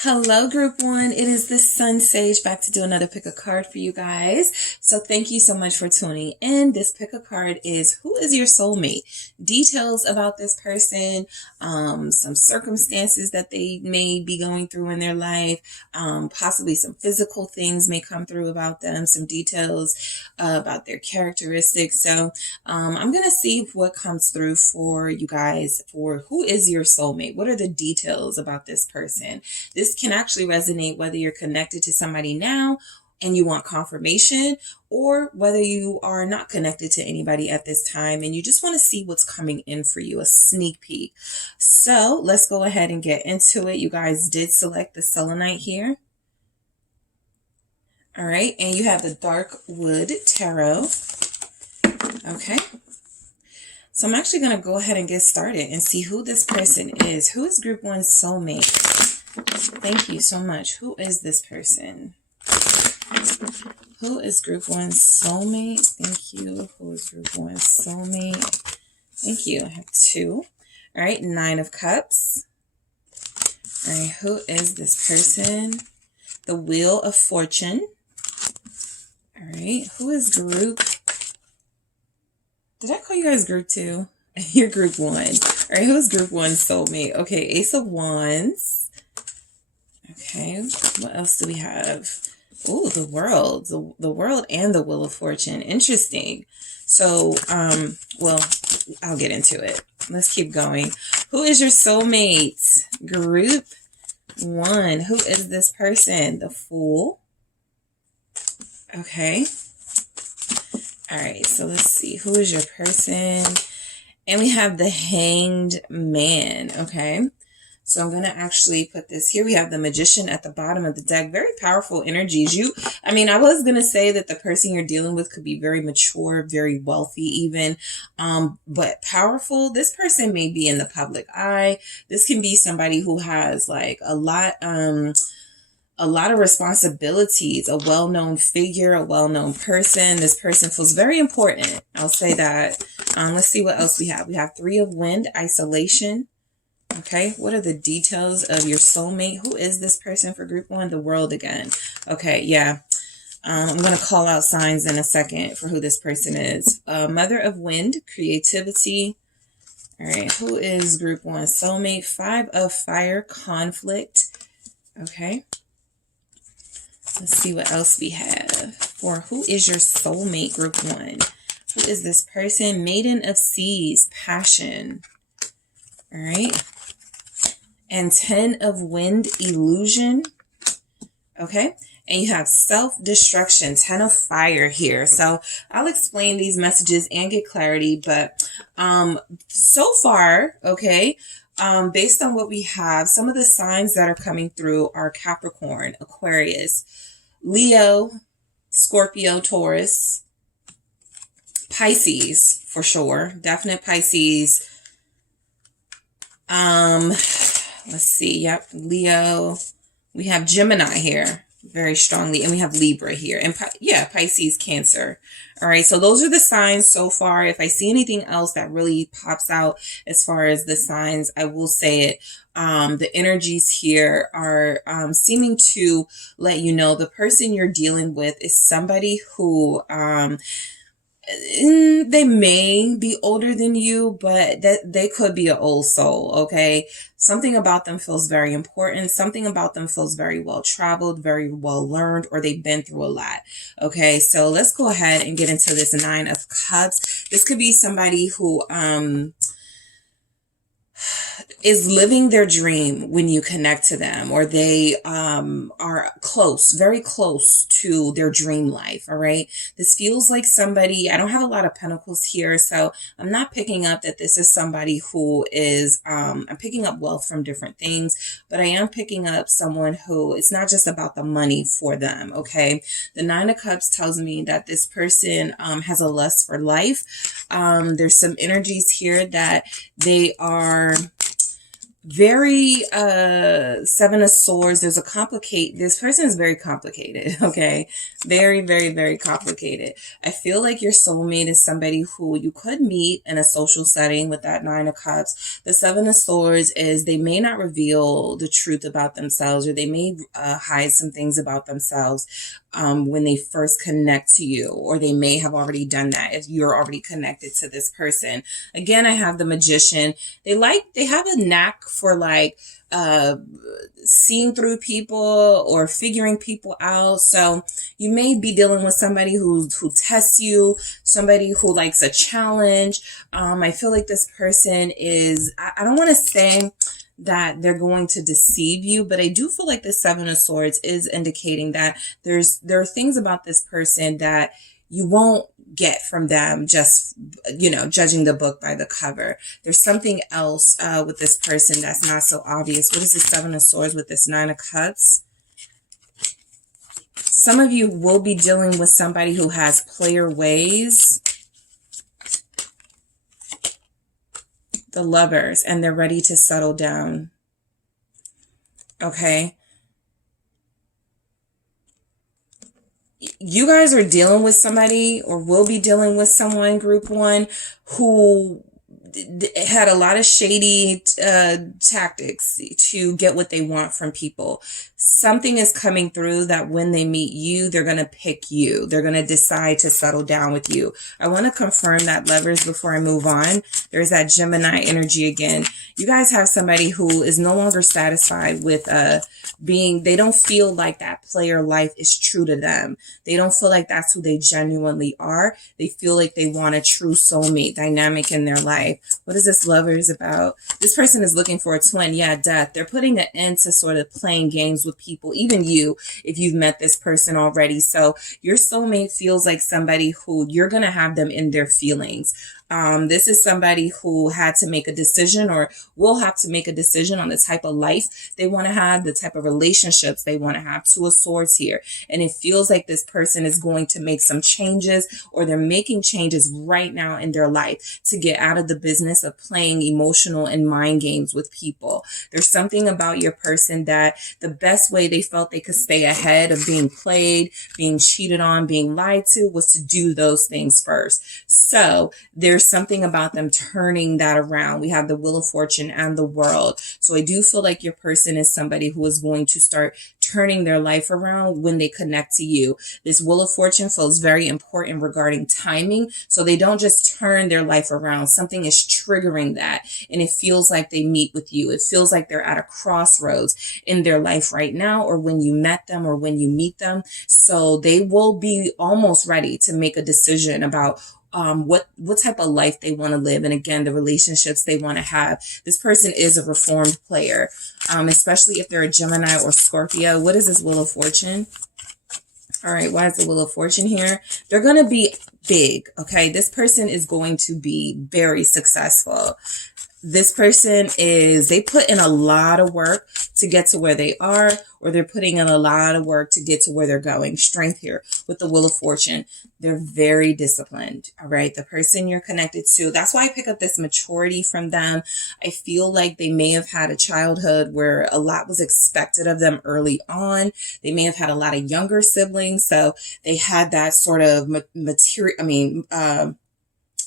Hello, group one. It is the SunSage back to do another pick a card for you guys. So thank you so much for tuning in. This pick a card is who is your soulmate? Details about this person, some circumstances that they may be going through in their life, possibly some physical things may come through about them, some details about their characteristics. So I'm going to see what comes through for you guys for who is your soulmate. What are the details about this person? This can actually resonate whether you're connected to somebody now and you want confirmation, or whether you are not connected to anybody at this time and you just want to see what's coming in for you, a sneak peek. So let's go ahead and get into it. You guys did select the selenite here. All right, and you have the Dark Wood Tarot. Okay. So I'm actually going to go ahead and get started and see who this person is. Who is group one's soulmate? Thank you so much. Who is this person? Who is group one's soulmate? Thank you. Who is group one's soulmate? Thank you. I have two. All right. 9 of Cups. All right. Who is this person? The Wheel of Fortune. All right. Who is group? Did I call you guys group 2? You're group 1. All right. Who is group 1's soulmate? Okay. Ace of Wands. Okay, what else do we have? Oh, the World. The World and the Wheel of Fortune. Interesting. So, well, I'll get into it. Let's keep going. Who is your soulmate? Group 1. Who is this person? The Fool. Okay. All right, so let's see. Who is your person? And we have the Hanged Man. Okay. So I'm going to actually put this here. We have the Magician at the bottom of the deck. Very powerful energies. I was going to say that the person you're dealing with could be very mature, very wealthy even, but powerful. This person may be in the public eye. This can be somebody who has like a lot of responsibilities, a well-known figure, a well-known person. This person feels very important. I'll say that. Let's see what else we have. We have 3 of Wind, Isolation. Okay, what are the details of your soulmate? Who is this person for group 1? The World again. Okay, yeah. I'm going to call out signs in a second for who this person is. Mother of Wind, Creativity. All right, who is group 1 soulmate? 5 of Fire, Conflict. Okay. Let's see what else we have for who is your soulmate, group 1. Who is this person? Maiden of Seas, Passion. All right. And 10 of Wind, Illusion. Okay. And you have Self-Destruction, 10 of Fire here. So I'll explain these messages and get clarity. But so far, okay, based on what we have, some of the signs that are coming through are Capricorn, Aquarius, Leo, Scorpio, Taurus, Pisces for sure. Definite Pisces. Let's see. Yep. Leo. We have Gemini here very strongly. And we have Libra here. And Pisces, Cancer. All right. So those are the signs so far. If I see anything else that really pops out as far as the signs, I will say it. The energies here are seeming to let you know the person you're dealing with is somebody who they may be older than you, but that they could be an old soul. Okay. Something about them feels very important. Something about them feels very well traveled, very well learned, or they've been through a lot. Okay. So let's go ahead and get into this 9 of Cups. This could be somebody who, is living their dream when you connect to them, or they are close, very close to their dream life. All right. This feels like somebody, I don't have a lot of pentacles here, so I'm not picking up that this is somebody who is, I'm picking up wealth from different things, but I am picking up someone who it's not just about the money for them. Okay. The 9 of Cups tells me that this person has a lust for life. There's some energies here that they are very Seven of Swords. This person is very complicated. Okay, very, very, very complicated. I feel like your soulmate is somebody who you could meet in a social setting with that Nine of Cups. The Seven of Swords is they may not reveal the truth about themselves, or they may hide some things about themselves when they first connect to you, or they may have already done that if you're already connected to this person. Again, I have the Magician. They have a knack for like seeing through people or figuring people out. So you may be dealing with somebody who tests you, somebody who likes a challenge. I feel like this person is, I don't want to say that they're going to deceive you, but I do feel like the Seven of Swords is indicating that there are things about this person that you won't get from them just, judging the book by the cover. There's something else with this person that's not so obvious. What is the Seven of Swords with this Nine of Cups? Some of you will be dealing with somebody who has player ways. The Lovers, and they're ready to settle down. Okay. You guys are dealing with somebody, or will be dealing with someone, group one, who had a lot of shady tactics to get what they want from people. Something is coming through that when they meet you, they're going to pick you. They're going to decide to settle down with you. I want to confirm that, Lovers, before I move on. There's that Gemini energy again. You guys have somebody who is no longer satisfied with they don't feel like that player life is true to them. They don't feel like that's who they genuinely are. They feel like they want a true soulmate dynamic in their life. What is this Lovers about? This person is looking for a twin. Yeah, death. They're putting an end to sort of playing games with people, even you, if you've met this person already. So your soulmate feels like somebody who you're going to have them in their feelings. This is somebody who had to make a decision, or will have to make a decision on the type of life they want to have, the type of relationships they want to have. Two of Swords here. And it feels like this person is going to make some changes, or they're making changes right now in their life to get out of the business of playing emotional and mind games with people. There's something about your person that the best way they felt they could stay ahead of being played, being cheated on, being lied to, was to do those things first. So there's something about them turning that around. We have the Wheel of Fortune and the World. So I do feel like your person is somebody who is going to start turning their life around when they connect to you. This Wheel of Fortune feels very important regarding timing. So they don't just turn their life around. Something is triggering that. And it feels like they meet with you. It feels like they're at a crossroads in their life right now, or when you met them, or when you meet them. So they will be almost ready to make a decision about what type of life they want to live. And again, the relationships they want to have. This person is a reformed player, especially if they're a Gemini or Scorpio. What is this Wheel of Fortune? All right, why is the Wheel of Fortune here? They're going to be big, okay? This person is going to be very successful. This person they put in a lot of work to get to where they are, or they're putting in a lot of work to get to where they're going. Strength here with the Wheel of Fortune. They're very disciplined, all right? The person you're connected to, that's why I pick up this maturity from them. I feel like they may have had a childhood where a lot was expected of them early on. They may have had a lot of younger siblings, so they had that sort of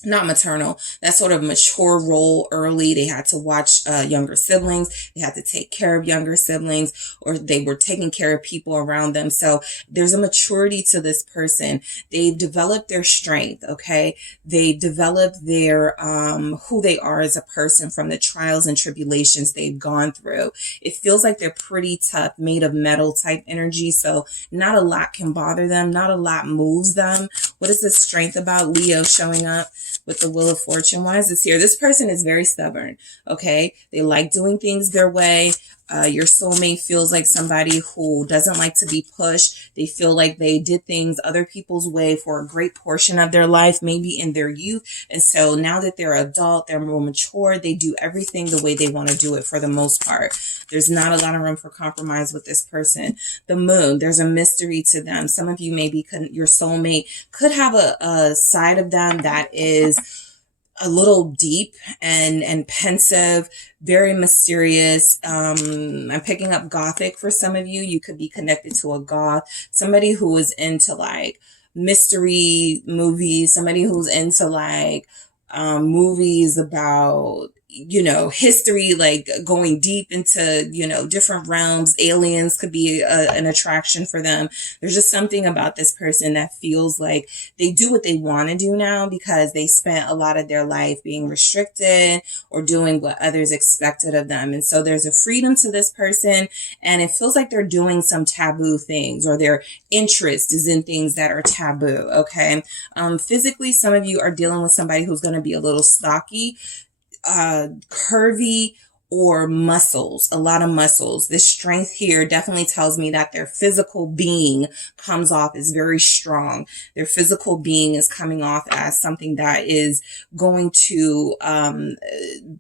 not maternal, that sort of mature role early. They had to watch younger siblings. They had to take care of younger siblings, or they were taking care of people around them. So there's a maturity to this person. They've developed their strength, okay? They developed their, who they are as a person from the trials and tribulations they've gone through. It feels like they're pretty tough, made of metal type energy. So not a lot can bother them. Not a lot moves them. What is this strength about? Leo showing up with the Wheel of Fortune. Why is this here? This person is very stubborn, okay? They like doing things their way. Your soulmate feels like somebody who doesn't like to be pushed. They feel like they did things other people's way for a great portion of their life, maybe in their youth. And so now that they're adult, they're more mature, they do everything the way they want to do it for the most part. There's not a lot of room for compromise with this person. The Moon, there's a mystery to them. Some of you maybe your soulmate could have a side of them that is a little deep and pensive, very mysterious. I'm picking up gothic for some of you. You could be connected to a goth, somebody who is into like mystery movies, somebody who's into like movies about, you know, history, like going deep into, you know, different realms. Aliens could be an attraction for them. There's just something about this person that feels like they do what they want to do now because they spent a lot of their life being restricted or doing what others expected of them. And so there's a freedom to this person, and it feels like they're doing some taboo things, or their interest is in things that are taboo. Okay. Physically, some of you are dealing with somebody who's going to be a little stocky, curvy, or muscles, a lot of muscles. This strength here definitely tells me that their physical being comes off as very strong. Their physical being is coming off as something that is going to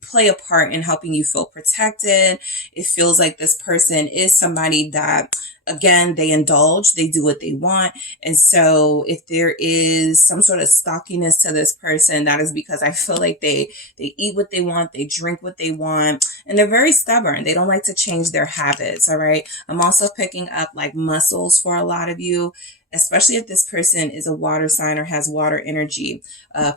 play a part in helping you feel protected. It feels like this person is somebody that, again, they indulge, they do what they want. And so if there is some sort of stockiness to this person, that is because I feel like they eat what they want, they drink what they want, and they're very stubborn. They don't like to change their habits. All right. I'm also picking up like muscles for a lot of you, especially if this person is a water sign or has water energy,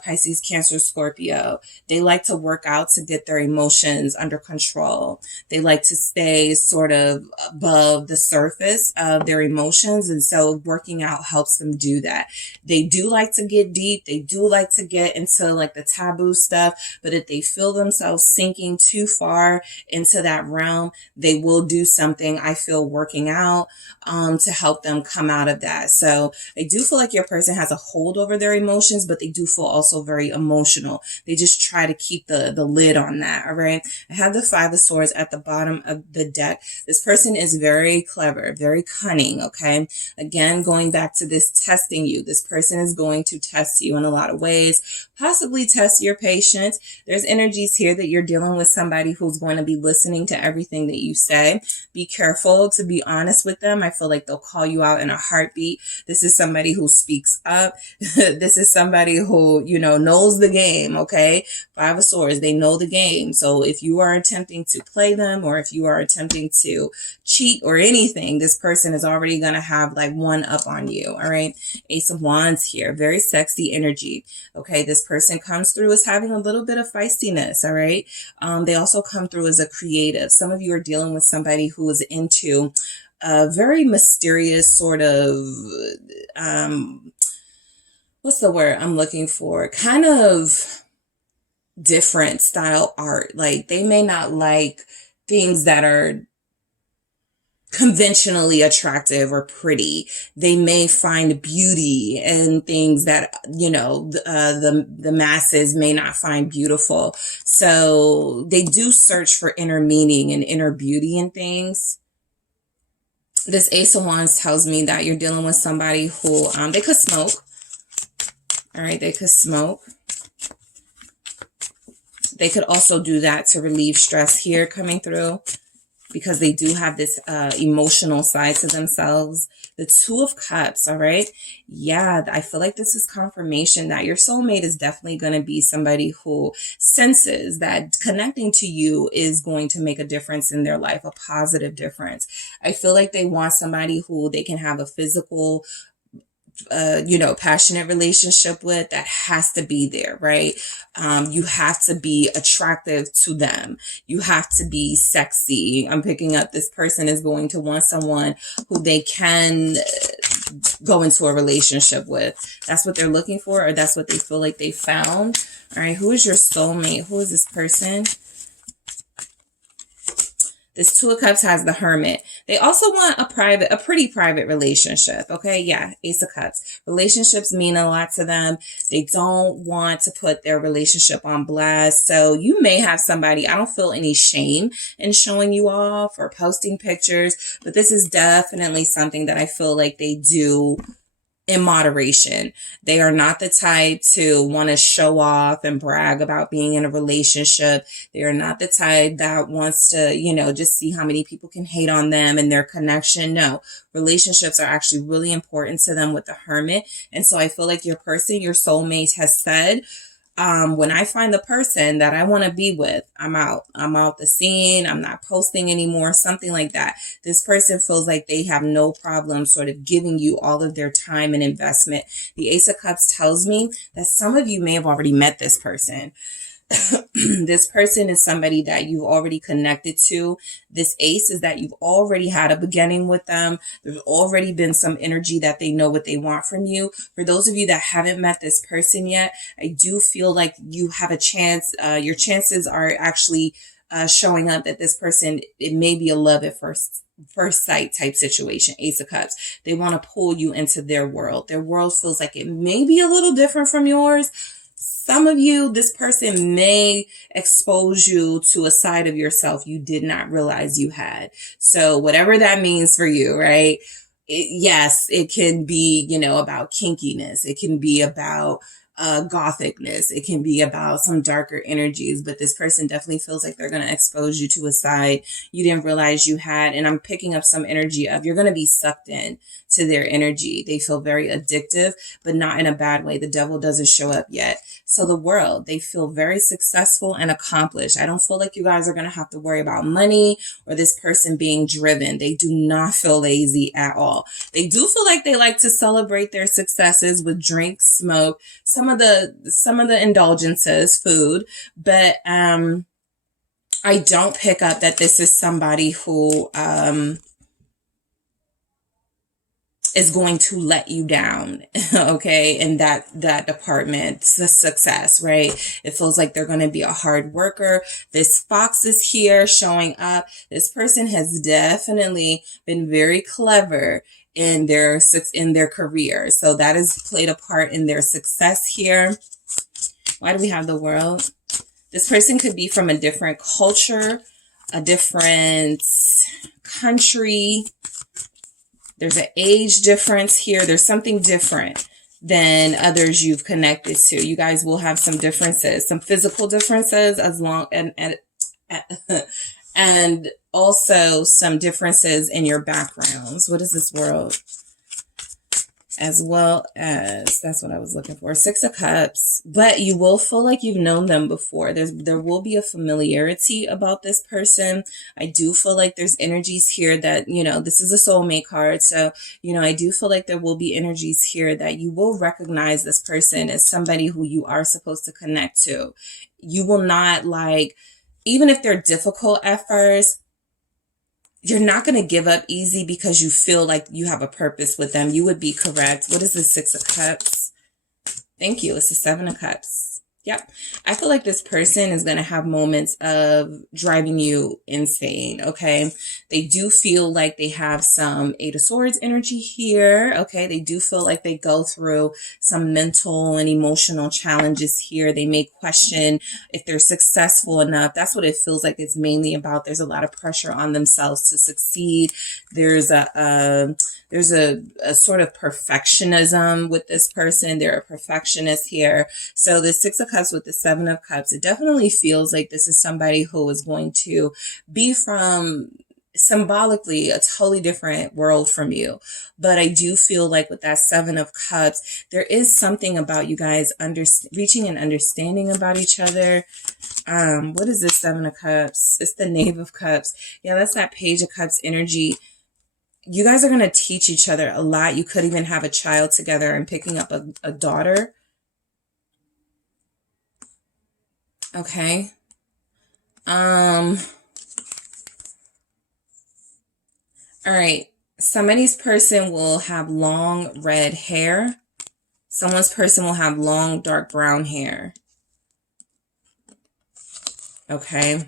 Pisces, Cancer, Scorpio. They like to work out to get their emotions under control. They like to stay sort of above the surface of their emotions. And so working out helps them do that. They do like to get deep. They do like to get into like the taboo stuff. But if they feel themselves sinking too far into that realm, they will do something, I feel, working out to help them come out of that. So I do feel like your person has a hold over their emotions, but they do feel also very emotional. They just try to keep the lid on that. All right. I have the Five of Swords at the bottom of the deck. This person is very clever, very cunning. Okay. Again, going back to this testing you, this person is going to test you in a lot of ways, possibly test your patience. There's energies here that you're dealing with somebody who's going to be listening to everything that you say. Be careful to be honest with them. I feel like they'll call you out in a heartbeat. This is somebody who speaks up. This is somebody who, you know, knows the game. Okay. Five of Swords, they know the game. So if you are attempting to play them, or if you are attempting to cheat or anything, this person is already going to have like one up on you. All right. Ace of Wands here, very sexy energy. Okay. This person comes through as having a little bit of feistiness. All right. They also come through as a creative. Some of you are dealing with somebody who is into a very mysterious sort of, what's the word I'm looking for? Kind of different style art. Like they may not like things that are conventionally attractive or pretty. They may find beauty in things that, you know, the masses may not find beautiful. So they do search for inner meaning and inner beauty in things. This Ace of Wands tells me that you're dealing with somebody who, they could smoke. All right. They could smoke. They could also do that to relieve stress here coming through, because they do have this emotional side to themselves. The Two of Cups, all right? Yeah, I feel like this is confirmation that your soulmate is definitely going to be somebody who senses that connecting to you is going to make a difference in their life, a positive difference. I feel like they want somebody who they can have a physical, you know, passionate relationship with. That has to be there, right? You have to be attractive to them. You have to be sexy. I'm picking up this person is going to want someone who they can go into a relationship with. That's what they're looking for, or that's what they feel like they found. All right. Who is your soulmate? Who is this person? This Two of Cups has the Hermit. They also want a pretty private relationship. Okay. Yeah. Ace of Cups. Relationships mean a lot to them. They don't want to put their relationship on blast. So you may have somebody, I don't feel any shame in showing you off or posting pictures, but this is definitely something that I feel like they do in moderation. They are not the type to want to show off and brag about being in a relationship. They are not the type that wants to, you know, just see how many people can hate on them and their connection. No, relationships are actually really important to them with the Hermit. And so I feel like your person, your soulmate, has said, When I find the person that I want to be with, I'm out the scene. I'm not posting anymore, something like that. This person feels like they have no problem sort of giving you all of their time and investment. The Ace of Cups tells me that some of you may have already met this person. This person is somebody that you've already connected to. This ace is that you've already had a beginning with them. There's already been some energy that they know what they want from you. For those of you that haven't met this person yet, I do feel like you have a chance. Your chances are actually showing up that this person, it may be a love at first sight type situation. Ace of Cups. They want to pull you into their world. Their world feels like it may be a little different from yours. Some of you, this person may expose you to a side of yourself you did not realize you had. So whatever that means for you, right? Yes, it can be, about kinkiness. It can be about gothicness. It can be about some darker energies, but this person definitely feels like they're going to expose you to a side you didn't realize you had. And I'm picking up some energy of you're going to be sucked in to their energy. They feel very addictive, but not in a bad way. The devil doesn't show up yet. So the world, they feel very successful and accomplished. I don't feel like you guys are going to have to worry about money or this person being driven. They do not feel lazy at all. They do feel like they like to celebrate their successes with drinks, smoke, some of the indulgences, food, but I don't pick up that this is somebody who is going to let you down, okay, in that department, the success, right? It feels like they're going to be a hard worker. This fox is here showing up. This person has definitely been very clever in their career. So that has played a part in their success here. Why do we have the World? This person could be from a different culture, a different country. There's an age difference here. There's something different than others you've connected to. You guys will have some differences, some physical differences, and also some differences in your backgrounds. What is this World? As well as, that's what I was looking for, Six of Cups. But you will feel like you've known them before. There will be a familiarity about this person. I do feel like there's energies here that, this is a soulmate card. So, I do feel like there will be energies here that you will recognize this person as somebody who you are supposed to connect to. You will not even if they're difficult at first, you're not going to give up easy because you feel like you have a purpose with them. You would be correct. What is the Six of Cups? Thank you. It's the Seven of Cups. Yep. I feel like this person is going to have moments of driving you insane. Okay. They do feel like they have some Eight of Swords energy here. Okay. They do feel like they go through some mental and emotional challenges here. They may question if they're successful enough. That's what it feels like it's mainly about. There's a lot of pressure on themselves to succeed. There's a sort of perfectionism with this person. They're a perfectionist here. So the Six of Cups with the Seven of Cups, it definitely feels like this is somebody who is going to be from symbolically a totally different world from you. But I do feel like with that Seven of Cups, there is something about you guys reaching an understanding about each other. What is this Seven of Cups? It's the Knave of Cups. Yeah, that's that Page of Cups energy. You guys are going to teach each other a lot. You could even have a child together and picking up a daughter. Okay. All right. Somebody's person will have long red hair. Someone's person will have long dark brown hair. Okay.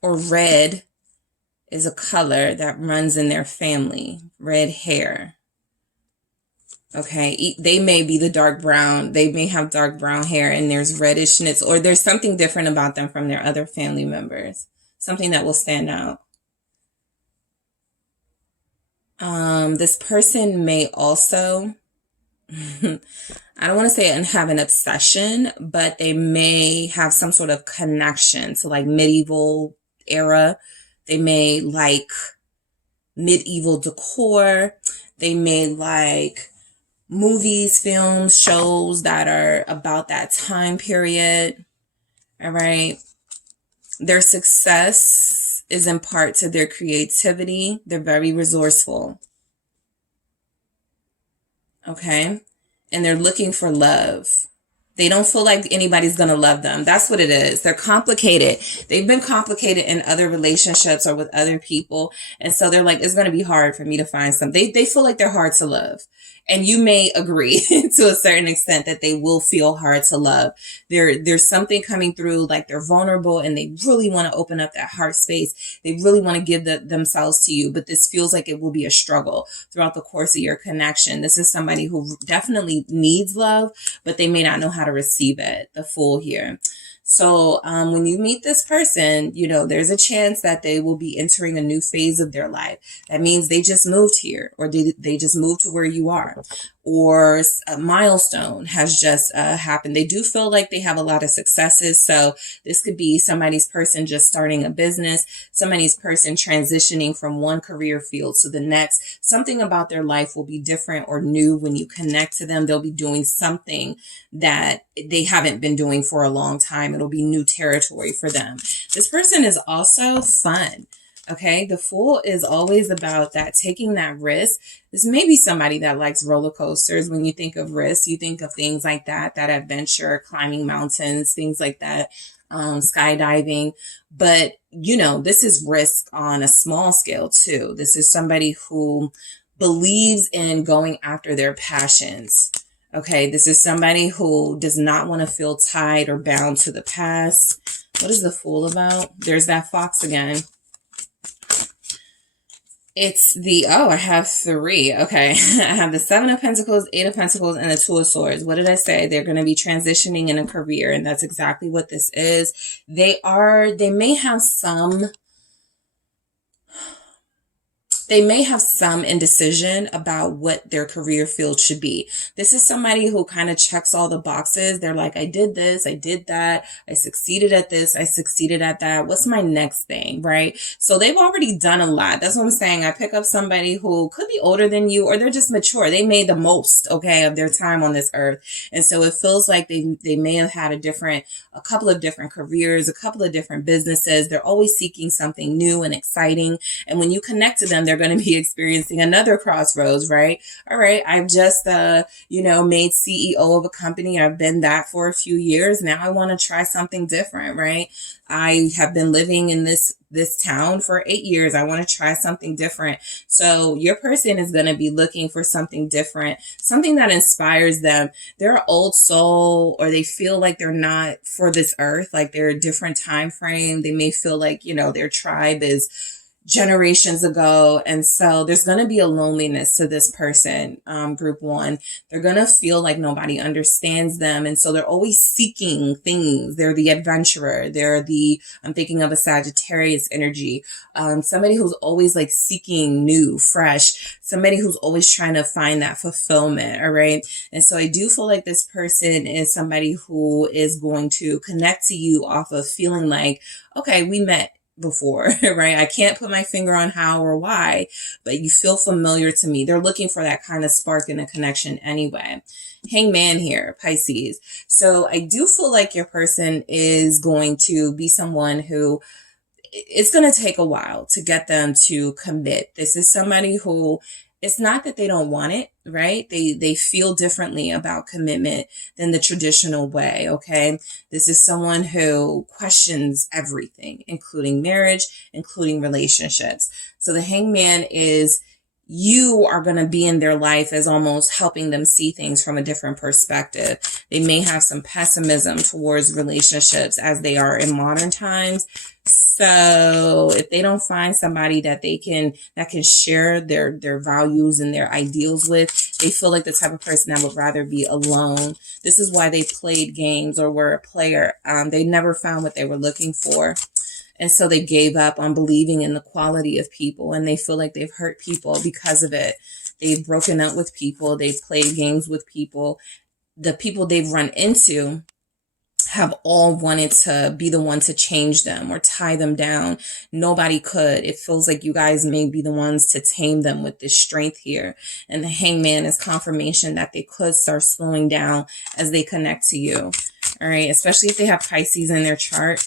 Or red is a color that runs in their family. Red hair. Okay. They may be the dark brown. They may have dark brown hair and there's reddishness, or there's something different about them from their other family members. Something that will stand out. This person may also, I don't want to say have an obsession, but they may have some sort of connection to medieval era. They may like medieval decor. They may like movies, films, shows that are about that time period. All right. Their success is in part to their creativity. They're very resourceful. Okay. And they're looking for love. They don't feel like anybody's going to love them. That's what it is. They're complicated. They've been complicated in other relationships or with other people. And so they're like, it's going to be hard for me to find some. They feel like they're hard to love. And you may agree to a certain extent that they will feel hard to love. There's something coming through, like they're vulnerable and they really want to open up that heart space. They really want to give themselves to you, but this feels like it will be a struggle throughout the course of your connection. This is somebody who definitely needs love, but they may not know how to receive it. The Fool here. So when you meet this person, you know, there's a chance that they will be entering a new phase of their life. That means they just moved here, or they just moved to where you are, or a milestone has just happened. They do feel like they have a lot of successes. So this could be somebody's person just starting a business, somebody's person transitioning from one career field to the next. Something about their life will be different or new when you connect to them. They'll be doing something that they haven't been doing for a long time. It'll be new territory for them. This person is also fun. Okay, the Fool is always about that, taking that risk. This may be somebody that likes roller coasters. When you think of risk, you think of things like that adventure, climbing mountains, things like that, skydiving. But, you know, this is risk on a small scale too. This is somebody who believes in going after their passions. Okay, this is somebody who does not want to feel tied or bound to the past. What is the Fool about? There's that fox again. It's the, I have 3. Okay. I have the 7 of Pentacles, 8 of Pentacles, and the 2 of Swords. What did I say? They're going to be transitioning in a career, and that's exactly what this is. They may have some indecision about what their career field should be. This is somebody who kind of checks all the boxes. They're like, I did this, I did that, I succeeded at this, I succeeded at that. What's my next thing, right? So they've already done a lot. That's what I'm saying. I pick up somebody who could be older than you, or they're just mature. They made the most, okay, of their time on this earth. And so it feels like they may have had a couple of different careers, a couple of different businesses. They're always seeking something new and exciting. And when you connect to them, they're going to be experiencing another crossroads, right? All right, I've just, made CEO of a company. I've been that for a few years. Now I want to try something different, right? I have been living in this town for 8 years. I want to try something different. So your person is going to be looking for something different, something that inspires them. They're an old soul, or they feel like they're not for this earth, like they're a different time frame. They may feel like, their tribe is generations ago. And so there's going to be a loneliness to this person, group 1. They're going to feel like nobody understands them. And so they're always seeking things. They're the adventurer. I'm thinking of a Sagittarius energy. Somebody who's always like seeking new, fresh, somebody who's always trying to find that fulfillment. All right. And so I do feel like this person is somebody who is going to connect to you off of feeling like, okay, we met before, right? I can't put my finger on how or why, but you feel familiar to me. They're looking for that kind of spark in a connection anyway. Hangman here, Pisces. So I do feel like your person is going to be someone who it's going to take a while to get them to commit. This is somebody who, it's not that they don't want it, right? They feel differently about commitment than the traditional way, okay? This is someone who questions everything, including marriage, including relationships. So the Hangman is, you are going to be in their life as almost helping them see things from a different perspective. They may have some pessimism towards relationships as they are in modern times. So if they don't find somebody that can share their values and their ideals with, they feel like the type of person that would rather be alone. This is why they played games or were a player. They never found what they were looking for. And so they gave up on believing in the quality of people, and they feel like they've hurt people because of it. They've broken up with people. They've played games with people. The people they've run into have all wanted to be the one to change them or tie them down. Nobody could. It feels like you guys may be the ones to tame them with this strength here. And the Hangman is confirmation that they could start slowing down as they connect to you. All right. Especially if they have Pisces in their chart.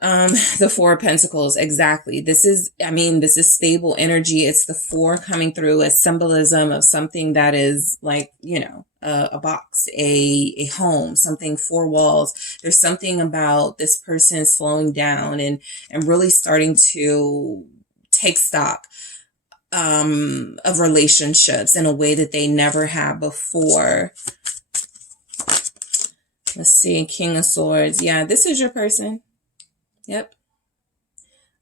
The Four of Pentacles, exactly. This is stable energy. It's the four coming through as symbolism of something that is like, a box, a home, something, four walls. There's something about this person slowing down and really starting to take stock of relationships in a way that they never have before. Let's see, King of Swords. Yeah, this is your person. Yep.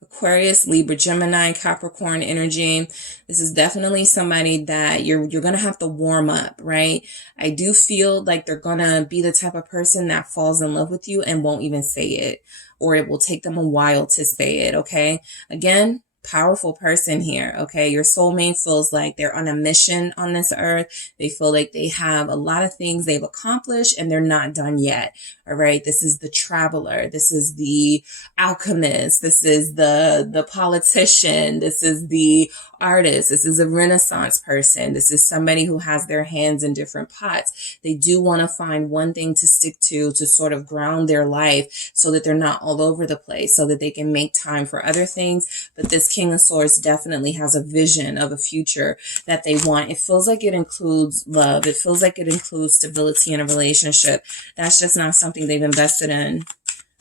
Aquarius, Libra, Gemini, Capricorn energy. This is definitely somebody that you're going to have to warm up, right? I do feel like they're going to be the type of person that falls in love with you and won't even say it, or it will take them a while to say it, okay? Again, powerful person here, okay? Your soulmate feels like they're on a mission on this earth. They feel like they have a lot of things they've accomplished and they're not done yet, all right? This is the traveler. This is the alchemist. This is the politician. This is the artist. This is a Renaissance person. This is somebody who has their hands in different pots. They do want to find one thing to stick to sort of ground their life so that they're not all over the place, so that they can make time for other things. But this King of Swords definitely has a vision of a future that they want. It feels like it includes love. It feels like it includes stability in a relationship. That's just not something they've invested in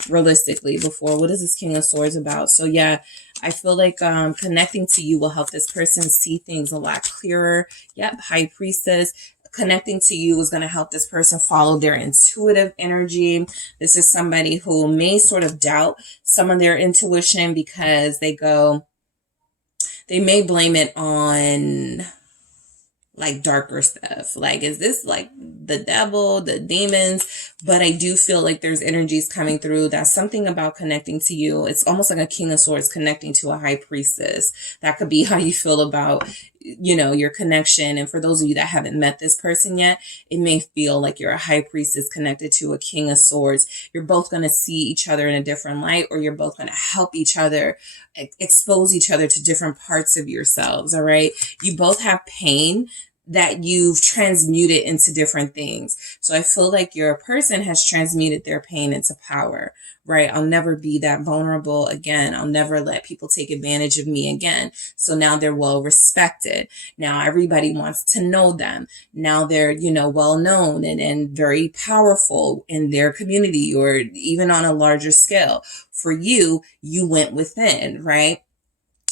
realistically before. What is this King of Swords about? So yeah, I feel like connecting to you will help this person see things a lot clearer. Yep, High Priestess. Connecting to you is going to help this person follow their intuitive energy. This is somebody who may sort of doubt some of their intuition because they may blame it on like darker stuff. Like, is this like the devil, the demons? But I do feel like there's energies coming through. That's something about connecting to you. It's almost like a King of Swords connecting to a High Priestess. That could be how you feel about, your connection. And for those of you that haven't met this person yet, it may feel like you're a High Priestess connected to a King of Swords. You're both going to see each other in a different light, or you're both going to help each other, expose each other to different parts of yourselves. All right. You both have pain that you've transmuted into different things. So I feel like your person has transmuted their pain into power, right? I'll never be that vulnerable again. I'll never let people take advantage of me again. So now they're well respected. Now everybody wants to know them. Now they're, well known and very powerful in their community, or even on a larger scale. For you, you went within, right?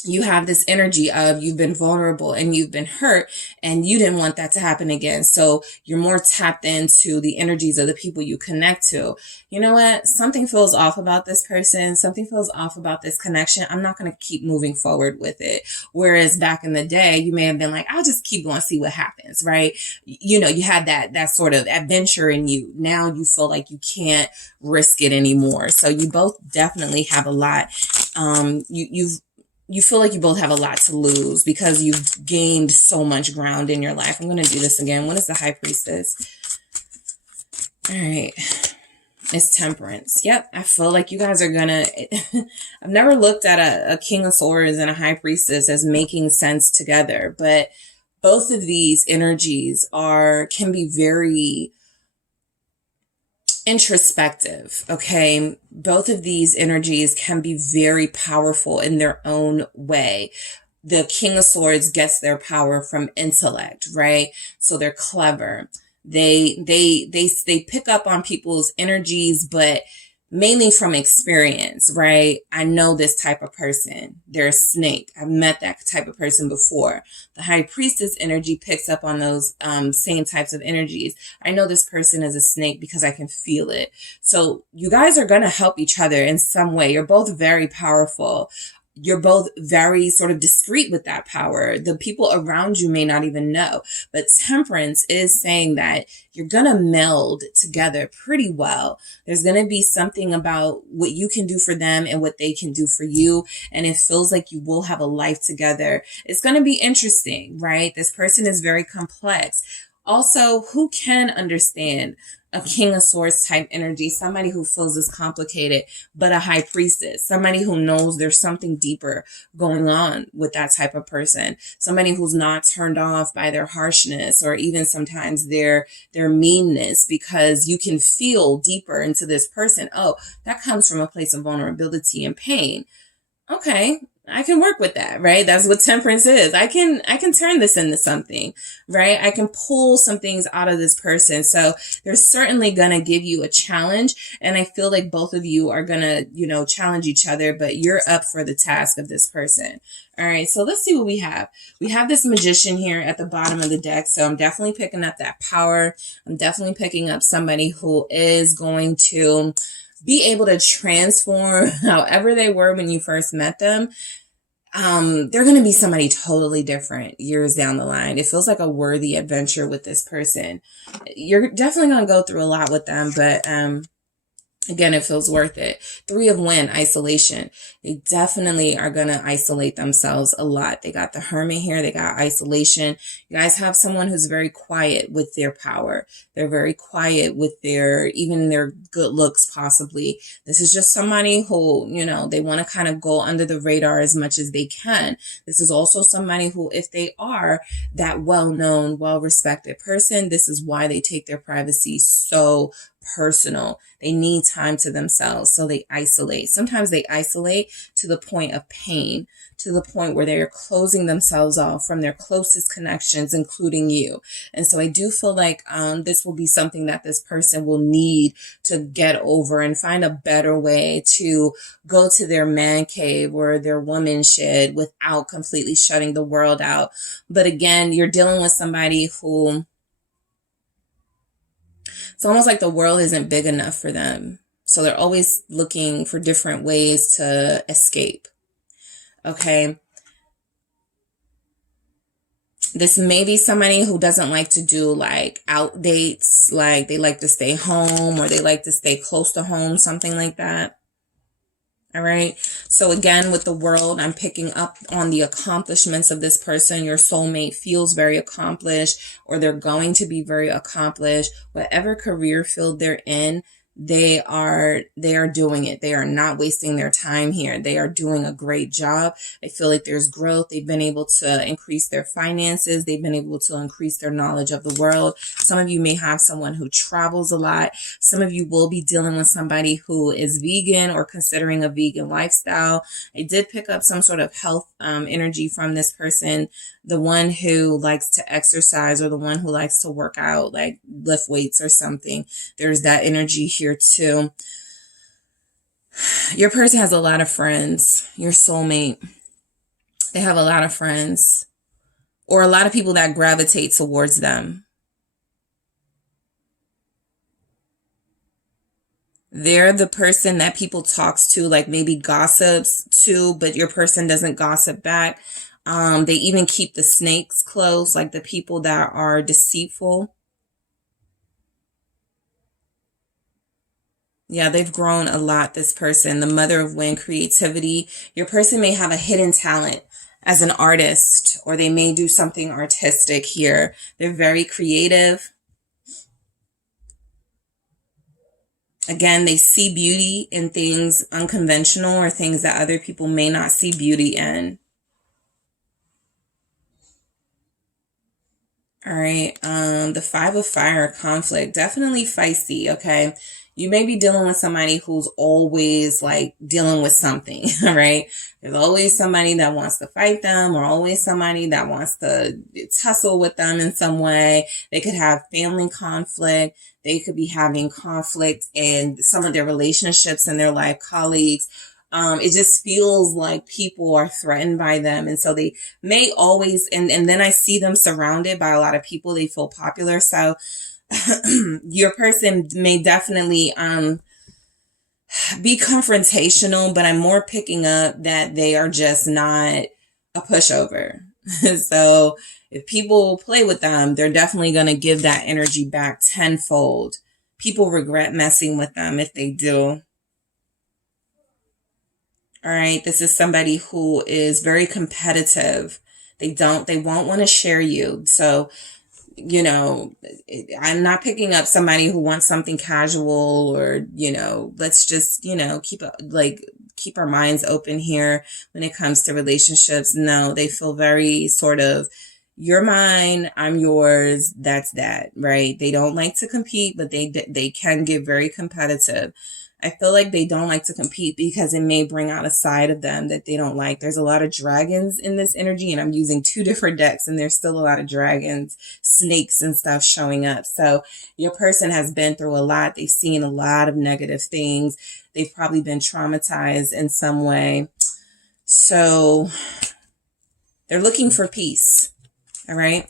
You have this energy of you've been vulnerable and you've been hurt and you didn't want that to happen again. So you're more tapped into the energies of the people you connect to. You know what? Something feels off about this person. Something feels off about this connection. I'm not going to keep moving forward with it. Whereas back in the day, you may have been like, I'll just keep going, see what happens, right? You had that sort of adventure in you. Now you feel like you can't risk it anymore. So you both definitely have a lot. You feel like you both have a lot to lose because you've gained so much ground in your life. I'm going to do this again. What is the High Priestess? All right. It's Temperance. Yep. I feel like you guys are going to... I've never looked at a King of Swords and a High Priestess as making sense together, but both of these energies can be very introspective, okay? Both of these energies can be very powerful in their own way. The King of Swords gets their power from intellect, right? So they're clever. They pick up on people's energies, but mainly from experience, right? I know this type of person. They're a snake. I've met that type of person before. The High Priestess energy picks up on those same types of energies. I know this person is a snake because I can feel it. So you guys are going to help each other in some way. You're both very powerful. You're both very sort of discreet with that power. The people around you may not even know. But Temperance is saying that you're going to meld together pretty well. There's going to be something about what you can do for them and what they can do for you. And it feels like you will have a life together. It's going to be interesting, right? This person is very complex. Also, who can understand a King of Swords type energy, somebody who feels is complicated, but a High Priestess, somebody who knows there's something deeper going on with that type of person, somebody who's not turned off by their harshness or even sometimes their meanness, because you can feel deeper into this person. Oh, that comes from a place of vulnerability and pain. Okay, I can work with that, right? That's what temperance is. I can turn this into something, right? I can pull some things out of this person. So they're certainly going to give you a challenge. And I feel like both of you are going to, challenge each other, but you're up for the task of this person. All right. So let's see what we have. We have this Magician here at the bottom of the deck. So I'm definitely picking up that power. I'm definitely picking up somebody who is going to be able to transform however they were when you first met them. They're going to be somebody totally different years down the line. It feels like a worthy adventure with this person. You're definitely going to go through a lot with them, but again, it feels worth it. 3 of Wands, isolation. They definitely are going to isolate themselves a lot. They got the Hermit here. They got isolation. You guys have someone who's very quiet with their power. They're very quiet with even their good looks, possibly. This is just somebody who, they want to kind of go under the radar as much as they can. This is also somebody who, if they are that well-known, well-respected person, this is why they take their privacy so personal. They need time to themselves, so they isolate. Sometimes they isolate to the point of pain, to the point where they're closing themselves off from their closest connections, including you. And so I do feel like this will be something that this person will need to get over and find a better way to go to their man cave or their woman shed without completely shutting the world out. But again, you're dealing with somebody who, it's almost like the world isn't big enough for them. So they're always looking for different ways to escape. Okay. This may be somebody who doesn't like to do like out dates, like they like to stay home or they like to stay close to home, something like that. All right. So again, with the World, I'm picking up on the accomplishments of this person. Your soulmate feels very accomplished, or they're going to be very accomplished. Whatever career field they're in, they are doing it. They are not wasting their time here. They are doing a great job. I feel like there's growth. They've been able to increase their finances. They've been able to increase their knowledge of the world. Some of you may have someone who travels a lot. Some of you will be dealing with somebody who is vegan or considering a vegan lifestyle. I did pick up some sort of health energy from this person. The one who likes to exercise or the one who likes to work out, like lift weights or something. There's that energy here too. Your person has a lot of friends. Your soulmate, they have a lot of friends or a lot of people that gravitate towards them. They're the person that people talks to, like maybe gossips to, but your person doesn't gossip back. They even keep the snakes close, like the people that are deceitful. Yeah, they've grown a lot, this person. The Mother of Wind, creativity. Your person may have a hidden talent as an artist, or they may do something artistic here. They're very creative. Again, they see beauty in things unconventional or things that other people may not see beauty in. All right. The 5 of Fire, conflict, definitely feisty. Okay. You may be dealing with somebody who's always like dealing with something, right? There's always somebody that wants to fight them or always somebody that wants to tussle with them in some way. They could have family conflict. They could be having conflict in some of their relationships in their life, colleagues. It just feels like people are threatened by them. And so they may always, and then I see them surrounded by a lot of people. They feel popular. So your person may definitely be confrontational, but I'm more picking up that they are just not a pushover. So if people play with them, they're definitely going to give that energy back tenfold. People regret messing with them if they do. All right, this is somebody who is very competitive. They won't want to share you. So you know, I'm not picking up somebody who wants something casual or, you know, let's just, you know, keep our minds open here when it comes to relationships. No, they feel very sort of, you're mine, I'm yours, that's that, right? They don't like to compete, but they can get very competitive. I feel like they don't like to compete because it may bring out a side of them that they don't like. There's a lot of dragons in this energy, and I'm using 2 different decks, and there's still a lot of dragons, snakes, and stuff showing up. So your person has been through a lot. They've seen a lot of negative things. They've probably been traumatized in some way. So they're looking for peace. All right.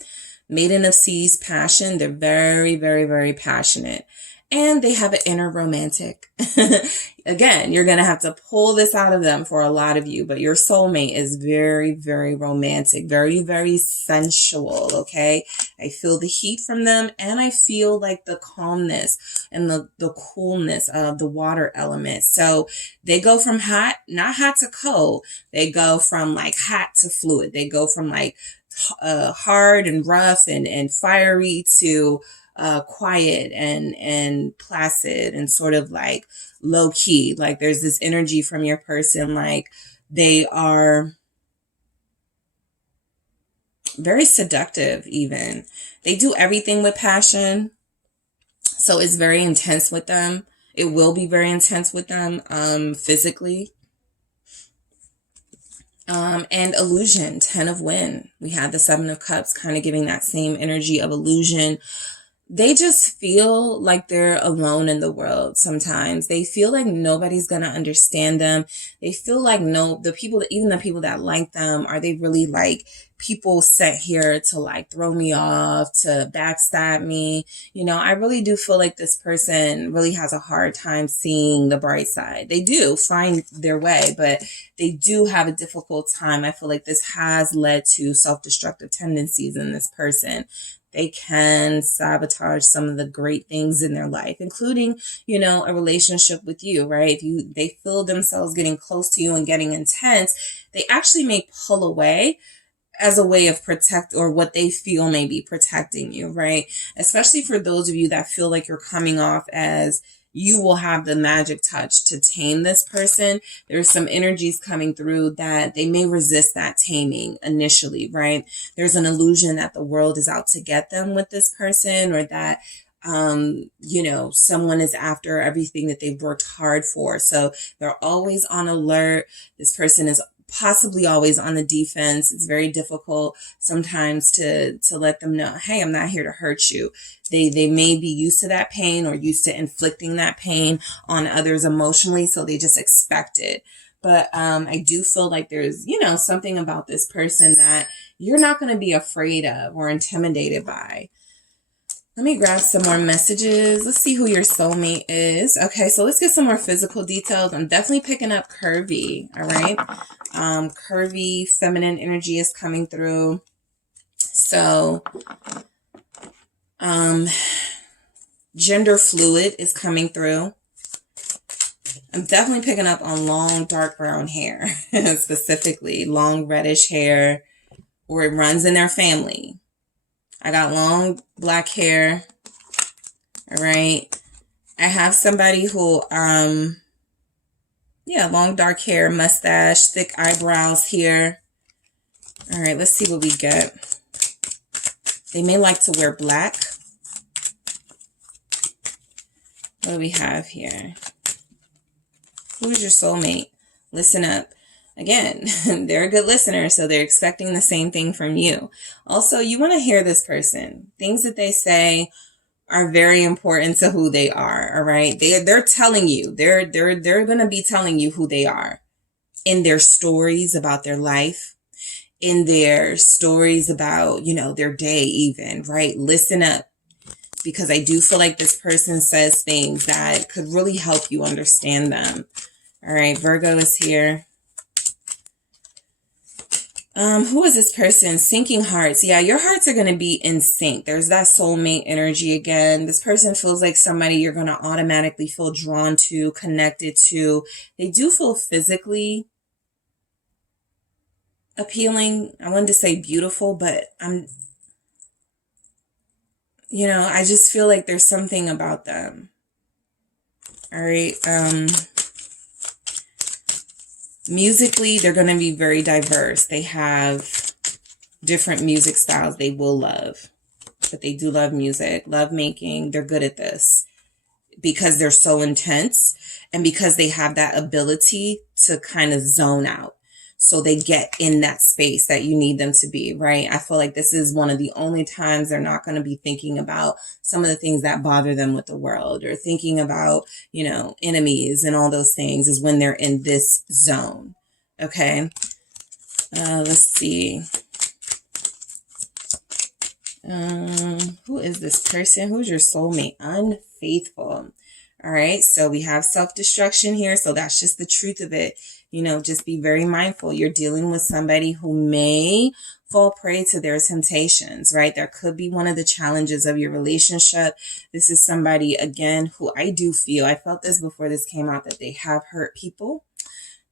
Maiden of Seas, passion. They're very, very, very passionate. And they have an inner romantic. Again, you're going to have to pull this out of them for a lot of you, but your soulmate is very, very romantic, very, very sensual. Okay. I feel the heat from them, and I feel like the calmness and the coolness of the water element. So they go from hot, not hot to cold. They go from like hot to fluid. They go from like hard and rough and fiery to quiet and placid and sort of like low key. Like there's this energy from your person, like they are very seductive even. They do everything with passion. So it's very intense with them. It will be very intense with them physically. And illusion, 10 of wind. We have the 7 of cups kind of giving that same energy of illusion. They just feel like they're alone in the world sometimes. They feel like nobody's going to understand them. They feel like even the people that like them, are they really like people sent here to like throw me off, to backstab me? You know, I really do feel like this person really has a hard time seeing the bright side. They do find their way, but they do have a difficult time. I feel like this has led to self-destructive tendencies in this person. They can sabotage some of the great things in their life, including, you know, a relationship with you, right? If they feel themselves getting close to you and getting intense, they actually may pull away as a way of or what they feel may be protecting you, right? Especially for those of you that feel like you're coming off as you will have the magic touch to tame this person. There's some energies coming through that they may resist that taming initially, right? There's an illusion that the world is out to get them with this person, or that, you know, someone is after everything that they've worked hard for. So they're always on alert. This person is possibly always on the defense. It's very difficult sometimes to let them know, hey, I'm not here to hurt you. They may be used to that pain or used to inflicting that pain on others emotionally, so they just expect it. But I do feel like there's, you know, something about this person that you're not going to be afraid of or intimidated by. Let me grab some more messages. Let's see who your soulmate is. Okay, so let's get some more physical details. I'm definitely picking up curvy, all right? Curvy, feminine energy is coming through. So, gender fluid is coming through. I'm definitely picking up on long, dark brown hair, specifically long reddish hair, or it runs in their family. I got long black hair. All right. I have somebody who, long dark hair, mustache, thick eyebrows here. All right, let's see what we get. They may like to wear black. What do we have here? Who's your soulmate? Listen up. Again, they're a good listener, so they're expecting the same thing from you. Also, you want to hear this person. Things that they say are very important to who they are, all right? They're telling you. They're going to be telling you who they are in their stories about their life, in their stories about, you know, their day even, right? Listen up, because I do feel like this person says things that could really help you understand them. All right, Virgo is here. Who is this person? Sinking hearts. Yeah, your hearts are going to be in sync. There's that soulmate energy again. This person feels like somebody you're going to automatically feel drawn to, connected to. They do feel physically appealing. I wanted to say beautiful, but you know, I just feel like there's something about them. All right. Musically, they're going to be very diverse. They have different music styles they will love. But they do love music, love making. They're good at this because they're so intense and because they have that ability to kind of zone out. So they get in that space that you need them to be, right? I feel like this is one of the only times they're not going to be thinking about some of the things that bother them with the world or thinking about, you know, enemies and all those things is when they're in this zone. Okay. Let's see. Who is this person? Who's your soulmate? Unfaithful. All right. So we have self-destruction here. So that's just the truth of it. You know, just be very mindful. You're dealing with somebody who may fall prey to their temptations, right? That could be one of the challenges of your relationship. This is somebody, again, who I felt this before this came out, that they have hurt people.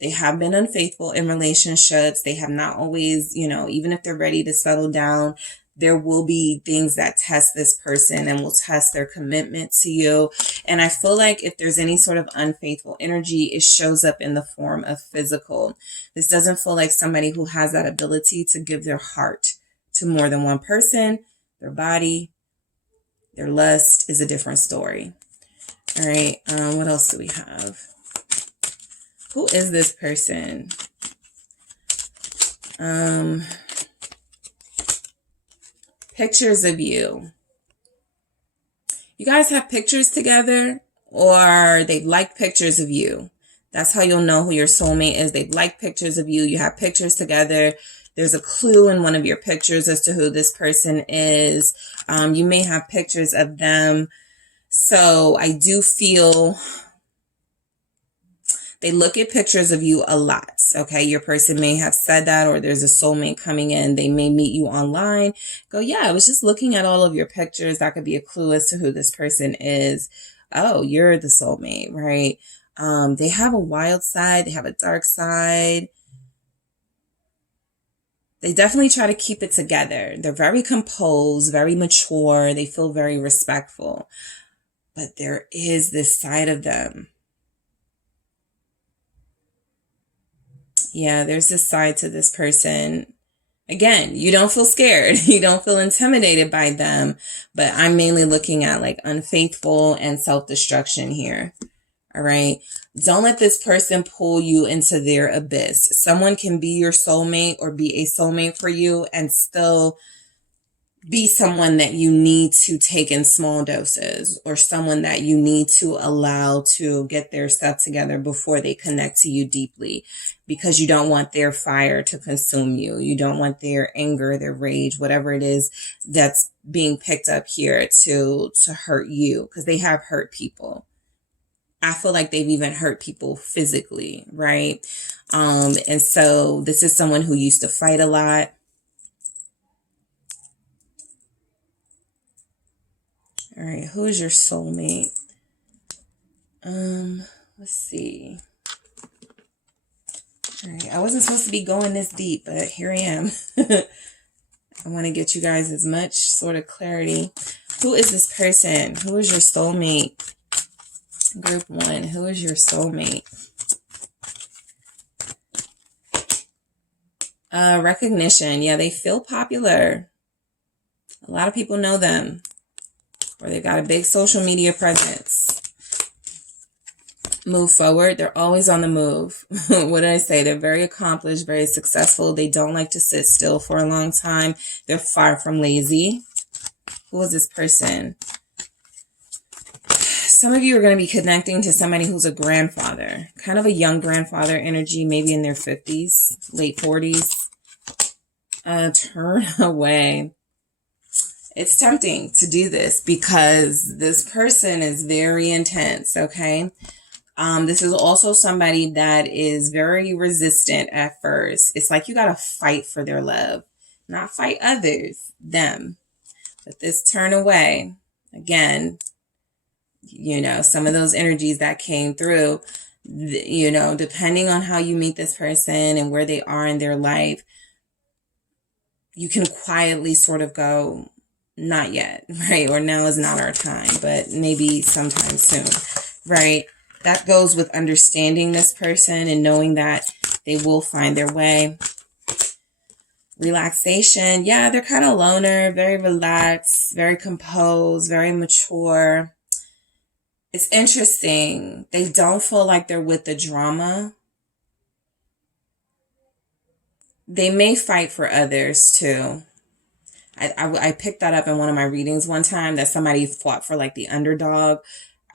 They have been unfaithful in relationships. They have not always, you know, even if they're ready to settle down, there will be things that test this person and will test their commitment to you. And I feel like if there's any sort of unfaithful energy, it shows up in the form of physical. This doesn't feel like somebody who has that ability to give their heart to more than one person. Their body, their lust is a different story. All right. What else do we have? Who is this person? Pictures of you. You guys have pictures together, or they like pictures of you. That's how you'll know who your soulmate is. They like pictures of you. You have pictures together. There's a clue in one of your pictures as to who this person is. You may have pictures of them. So I do feel they look at pictures of you a lot. Okay. Your person may have said that, or there's a soulmate coming in. They may meet you online. Go, yeah, I was just looking at all of your pictures. That could be a clue as to who this person is. Oh, you're the soulmate, right? They have a wild side. They have a dark side. They definitely try to keep it together. They're very composed, very mature. They feel very respectful. But there is this side of them. Yeah, there's this side to this person. Again, you don't feel scared. You don't feel intimidated by them. But I'm mainly looking at like unfaithful and self-destruction here. All right. Don't let this person pull you into their abyss. Someone can be your soulmate or be a soulmate for you and still be someone that you need to take in small doses, or someone that you need to allow to get their stuff together before they connect to you deeply, because you don't want their fire to consume you. You don't want their anger, their rage, whatever it is that's being picked up here to hurt you, because they have hurt people. I feel like they've even hurt people physically, right? And so this is someone who used to fight a lot. All right, who is your soulmate? Let's see. All right, I wasn't supposed to be going this deep, but here I am. I want to get you guys as much sort of clarity. Who is this person? Who is your soulmate? Group 1, who is your soulmate? Recognition. Yeah, they feel popular. A lot of people know them. Or they've got a big social media presence. Move forward. They're always on the move. What did I say? They're very accomplished, very successful. They don't like to sit still for a long time. They're far from lazy. Who is this person? Some of you are going to be connecting to somebody who's a grandfather. Kind of a young grandfather energy, maybe in their 50s, late 40s. Turn away. It's tempting to do this because this person is very intense, okay? This is also somebody that is very resistant at first. It's like you got to fight for their love, not fight others, them. But this turn away, again, you know, some of those energies that came through, you know, depending on how you meet this person and where they are in their life, you can quietly sort of go, not yet, right? Or now is not our time, but maybe sometime soon, right? That goes with understanding this person and knowing that they will find their way. Relaxation. Yeah, they're kind of loner, very relaxed, very composed, very mature. It's interesting. They don't feel like they're with the drama. They may fight for others too. I picked that up in one of my readings one time, that somebody fought for like the underdog.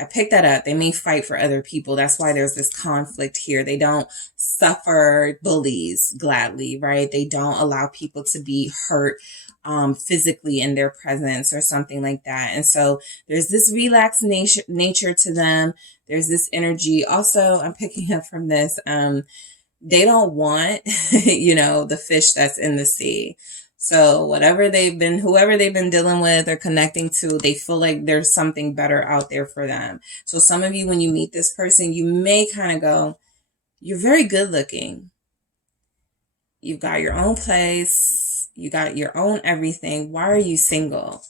I picked that up. They may fight for other people. That's why there's this conflict here. They don't suffer bullies gladly, right? They don't allow people to be hurt physically in their presence or something like that. And so there's this relaxed nature to them. There's this energy. Also, I'm picking up from this. They don't want, the fish that's in the sea. So whoever they've been dealing with or connecting to, they feel like there's something better out there for them. So some of you, when you meet this person, you may kind of go, you're very good looking. You've got your own place. You got your own everything. Why are you single?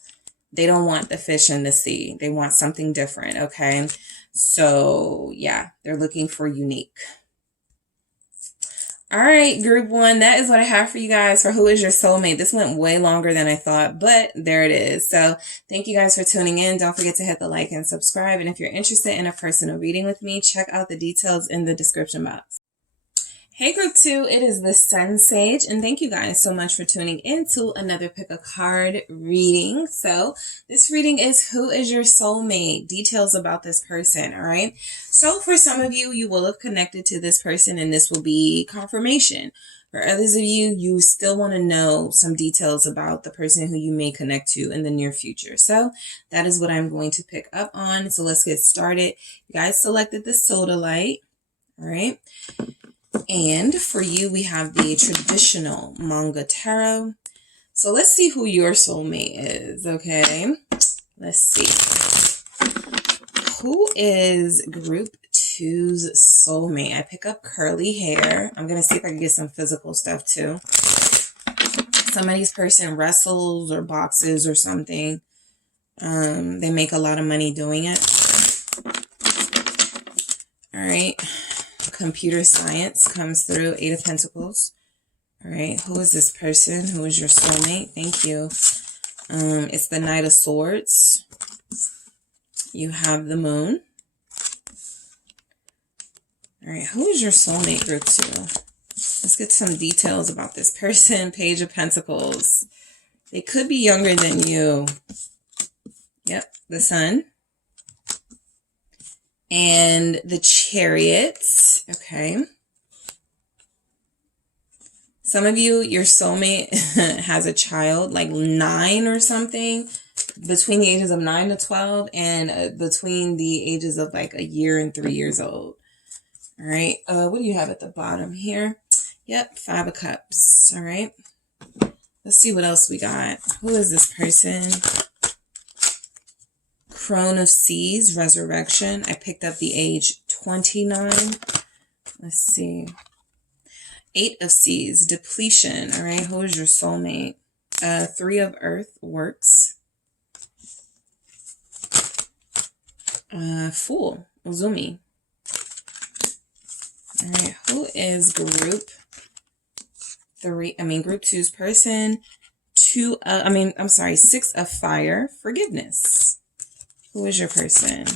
They don't want the fish in the sea. They want something different. Okay. So yeah, they're looking for unique. All right, group one, that is what I have for you guys for Who is Your Soulmate. This went way longer than I thought, but there it is. So thank you guys for tuning in. Don't forget to hit the like and subscribe. And if you're interested in a personal reading with me, check out the details in the description box. Hey group two, it is the SunSage, and thank you guys so much for tuning in to another pick a card reading. So this reading is Who is Your Soulmate? Details about this person, all right? So for some of you, you will have connected to this person and this will be confirmation. For others of you, you still want to know some details about the person who you may connect to in the near future. So that is what I'm going to pick up on. So let's get started. You guys selected the Sodalite, all right? And for you, we have the traditional manga tarot. So let's see who your soulmate is, okay? Let's see. Who is group two's soulmate? I pick up curly hair. I'm going to see if I can get some physical stuff too. Somebody's person wrestles or boxes or something. They make a lot of money doing it. All right. Computer science comes through. 8 of Pentacles. All right. Who is this person? Who is your soulmate? Thank you. It's the Knight of Swords. You have the Moon. All right. Who is your soulmate, group two? Let's get some details about this person. Page of Pentacles. They could be younger than you. Yep. The Sun. And the Chariots. Okay. Some of you, your soulmate has a child, like 9 or something, between the ages of 9 to 12, and between the ages of like a year and 3 years old. All right. What do you have at the bottom here? Yep. 5 of Cups. All right. Let's see what else we got. Who is this person? Crone of Seas, Resurrection. I picked up the age 29. Let's see. 8 of Seas, Depletion. All right, who is your soulmate? 3 of Earth, Works. Fool, Uzumi. All right, who is group 2's person? 6 of Fire, Forgiveness. Who is your person?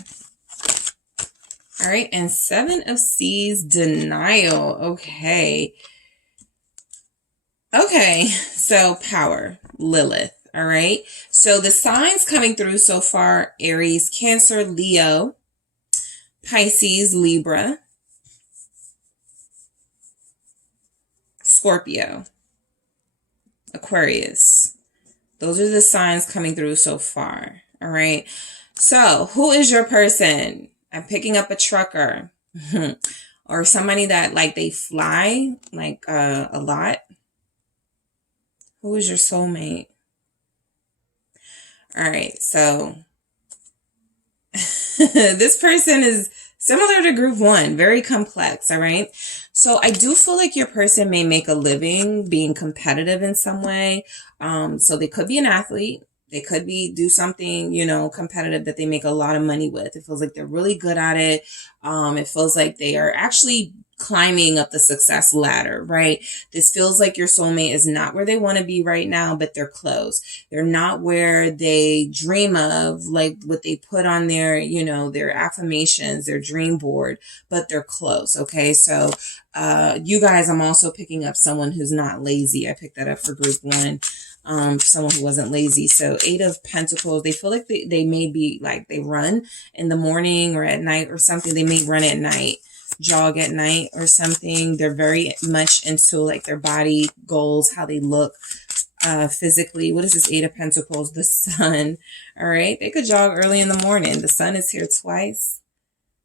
All right, and 7 of Seas, Denial. Okay. Okay, so Power, Lilith. All right. So the signs coming through so far: Aries, Cancer, Leo, Pisces, Libra, Scorpio, Aquarius. Those are the signs coming through so far. All right. So who is your person? I'm picking up a trucker or somebody that like they fly like a lot. Who is your soulmate? All right. So this person is similar to group one, very complex. All right. So I do feel like your person may make a living being competitive in some way. So they could be an athlete. They could do something, you know, competitive that they make a lot of money with. It feels like they're really good at it. It feels like they are actually climbing up the success ladder, right? This feels like your soulmate is not where they want to be right now, but they're close. They're not where they dream of, like what they put on their, you know, their affirmations, their dream board, but they're close. Okay. So, you guys, I'm also picking up someone who's not lazy. I picked that up for group 1. Someone who wasn't lazy. So 8 of Pentacles, they feel like they may be like they run in the morning or at night or something. They may run at night, jog at night or something. They're very much into like their body goals, how they look physically. What is this 8 of Pentacles? The sun. All right. They could jog early in the morning. The sun is here twice.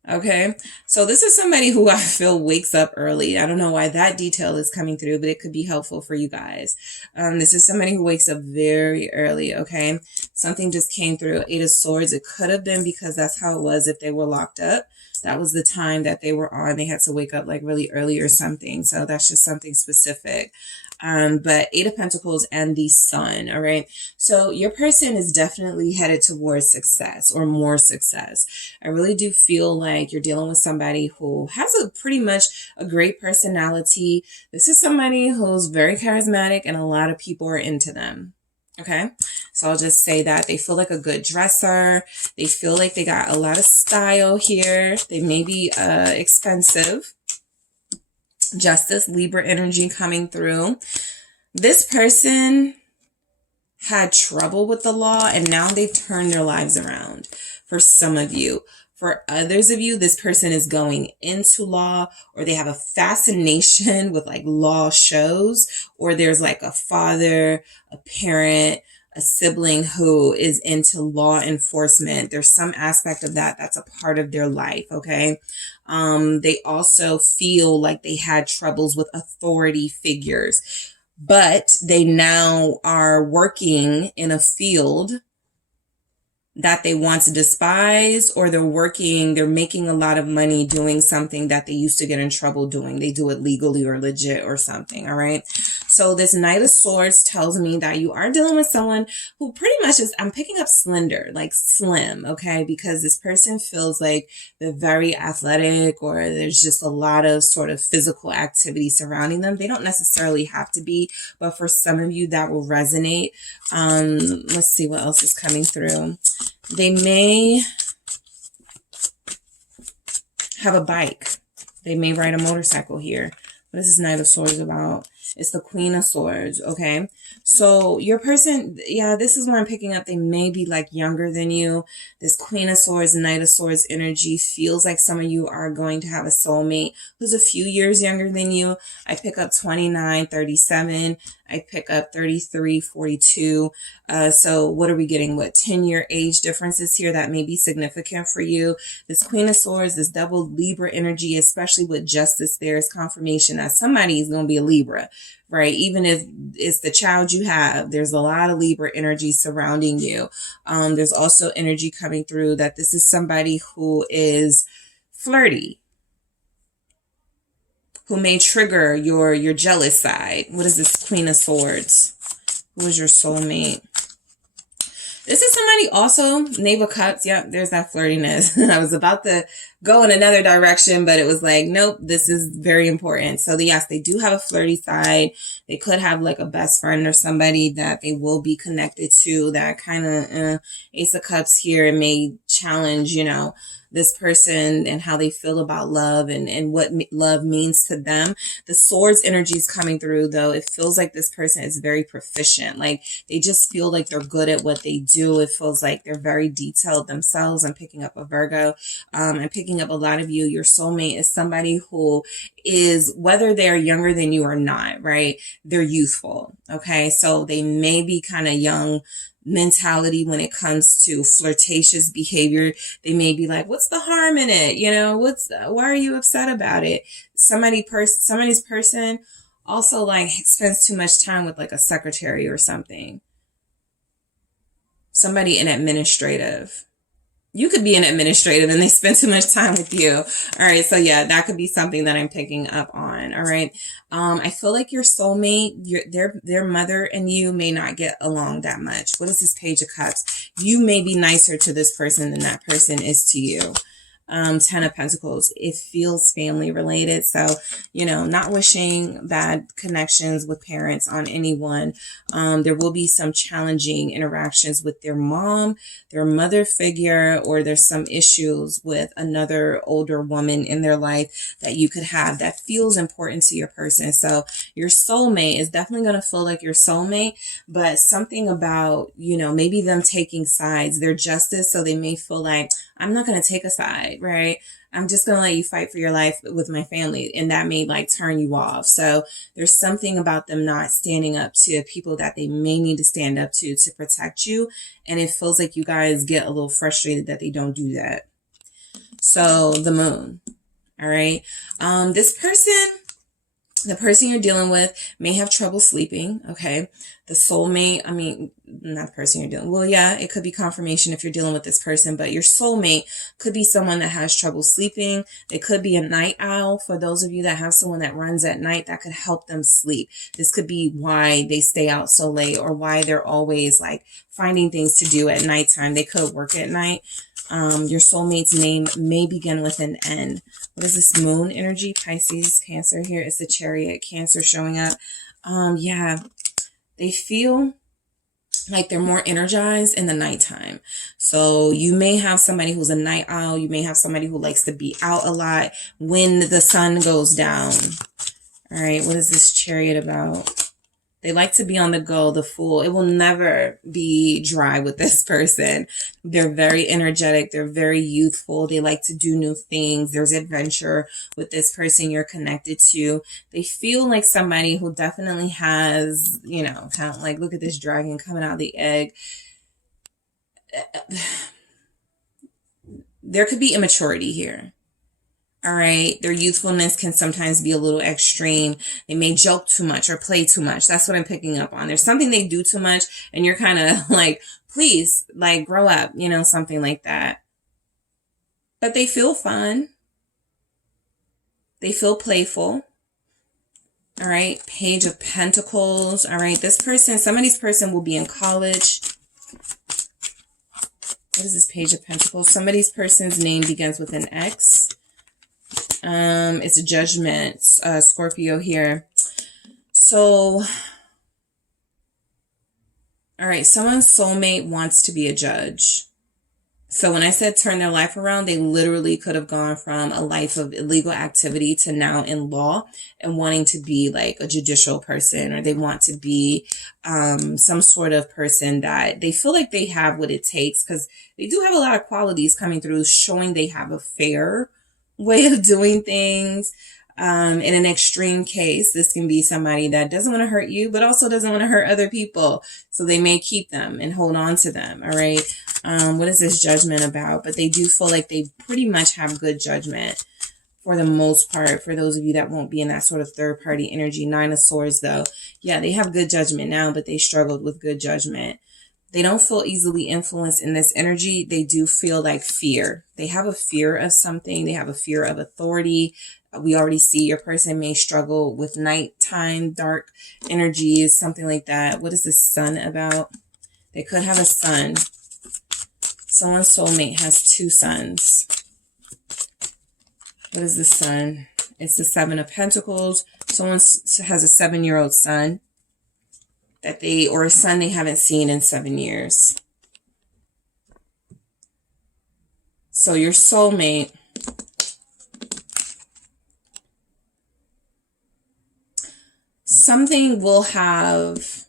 Okay. So this is somebody who I feel wakes up early. I don't know why that detail is coming through, but it could be helpful for you guys. This is somebody who wakes up very early. Okay. Something just came through. 8 of Swords. It could have been because that's how it was if they were locked up. That was the time that they were on. They had to wake up like really early or something. So that's just something specific. But 8 of Pentacles and the sun. All right. So your person is definitely headed towards success or more success. I really do feel like you're dealing with somebody who has a pretty much a great personality. This is somebody who's very charismatic and a lot of people are into them. Okay. So I'll just say that they feel like a good dresser. They feel like they got a lot of style here. They may be expensive. Justice, Libra energy coming through. This person had trouble with the law and now they've turned their lives around. For some of you. For others of you, this person is going into law, or they have a fascination with like law shows, or there's like a father, a parent, a sibling who is into law enforcement. There's some aspect of that that's a part of their life. Okay. They also feel like they had troubles with authority figures, but they now are working in a field that they once despised, or they're making a lot of money doing something that they used to get in trouble doing. They do it legally or legit or something. All right. So this Knight of Swords tells me that you are dealing with someone who pretty much is, I'm picking up slender, like slim. Okay. Because this person feels like they're very athletic, or there's just a lot of sort of physical activity surrounding them. They don't necessarily have to be, but for some of you that will resonate. Let's see what else is coming through. They may have a bike. They may ride a motorcycle here. What is this Knight of Swords about? It's the Queen of Swords. Okay. So your person, yeah, this is what I'm picking up. They may be like younger than you. This Queen of Swords, Knight of Swords energy feels like some of you are going to have a soulmate who's a few years younger than you. I pick up 29, 37. I pick up 33, 42. So what are we getting? What 10-year age differences here that may be significant for you? This Queen of Swords, this double Libra energy, especially with justice, there is confirmation that somebody is going to be a Libra, right? Even if it's the child you have, there's a lot of Libra energy surrounding you. There's also energy coming through that this is somebody who is flirty, who may trigger your jealous side. What is this Queen of Swords? Who is your soulmate? This is somebody also, Knave of Cups. Yep, there's that flirtiness. I was about to go in another direction, but it was like, nope, this is very important. So yes, they do have a flirty side. They could have like a best friend or somebody that they will be connected to, that kind of Ace of Cups here may challenge, you know, this person and how they feel about love and what love means to them. The Swords energy is coming through though. It feels like this person is very proficient. Like they just feel like they're good at what they do. It feels like they're very detailed themselves. I'm picking up a Virgo. I'm picking up a lot of you. Your soulmate is somebody who is, whether they're younger than you or not, right? They're youthful. Okay. So they may be kind of young mentality when it comes to flirtatious behavior. They may be like, what's the harm in it? You know, why are you upset about it? Somebody's person also like spends too much time with like a secretary or something. Somebody in administrative. You could be an administrative and they spend too much time with you. All right. So yeah, that could be something that I'm picking up on. All right. I feel like your soulmate, their mother and you may not get along that much. What is this Page of Cups? You may be nicer to this person than that person is to you. 10 of Pentacles, it feels family related. So, you know, not wishing bad connections with parents on anyone. There will be some challenging interactions with their mom, their mother figure, or there's some issues with another older woman in their life that you could have that feels important to your person. So your soulmate is definitely going to feel like your soulmate, but something about, you know, maybe them taking sides, their justice. So they may feel like, I'm not going to take a side, right? I'm just going to let you fight for your life with my family. And that may like turn you off. So there's something about them not standing up to people that they may need to stand up to protect you. And it feels like you guys get a little frustrated that they don't do that. So the Moon. All right. This person, the person you're dealing with may have trouble sleeping. Okay. The soulmate, I mean, not the person you're dealing with. Well, yeah, it could be confirmation if you're dealing with this person, but your soulmate could be someone that has trouble sleeping. They could be a night owl. For those of you that have someone that runs at night, that could help them sleep. This could be why they stay out so late or why they're always like finding things to do at nighttime. They could work at night. Your soulmate's name may begin with an N. What is this? Moon energy, Pisces, Cancer here. It's the Chariot, Cancer showing up. Yeah, they feel like they're more energized in the nighttime. So you may have somebody who's a night owl. You may have somebody who likes to be out a lot when the sun goes down. All right, what is this Chariot about? They like to be on the go, the Fool. It will never be dry with this person. They're very energetic. They're very youthful. They like to do new things. There's adventure with this person you're connected to. They feel like somebody who definitely has, you know, kind of like, look at this dragon coming out of the egg. There could be immaturity here. All right. Their youthfulness can sometimes be a little extreme. They may joke too much or play too much. That's what I'm picking up on. There's something they do too much and you're kind of like, please, like, grow up, you know, something like that. But they feel fun. They feel playful. All right. Page of Pentacles. All right. This person, somebody's person will be in college. What is this Page of Pentacles? Somebody's person's name begins with an X. It's a Judgment, Scorpio here. So, all right, someone's soulmate wants to be a judge. So when I said turn their life around, they literally could have gone from a life of illegal activity to now in law and wanting to be like a judicial person, or they want to be some sort of person that they feel like they have what it takes, because they do have a lot of qualities coming through showing they have a fair way of doing things. In an extreme case, this can be somebody that doesn't want to hurt you, but also doesn't want to hurt other people. So they may keep them and hold on to them. All right. What is this Judgment about? But they do feel like they pretty much have good judgment for the most part. For those of you that won't be in that sort of third party energy. 9 of Swords though. Yeah, they have good judgment now, but they struggled with good judgment. They don't feel easily influenced in this energy. They do feel like fear. They have a fear of something. They have a fear of authority. We already see your person may struggle with nighttime, dark energies, something like that. What is the Sun about? They could have a son. Someone's soulmate has 2 sons. What is the Sun? It's the 7 of Pentacles. Someone has a 7-year-old son. That they, or a son they haven't seen in 7 years. So your soulmate, something will have,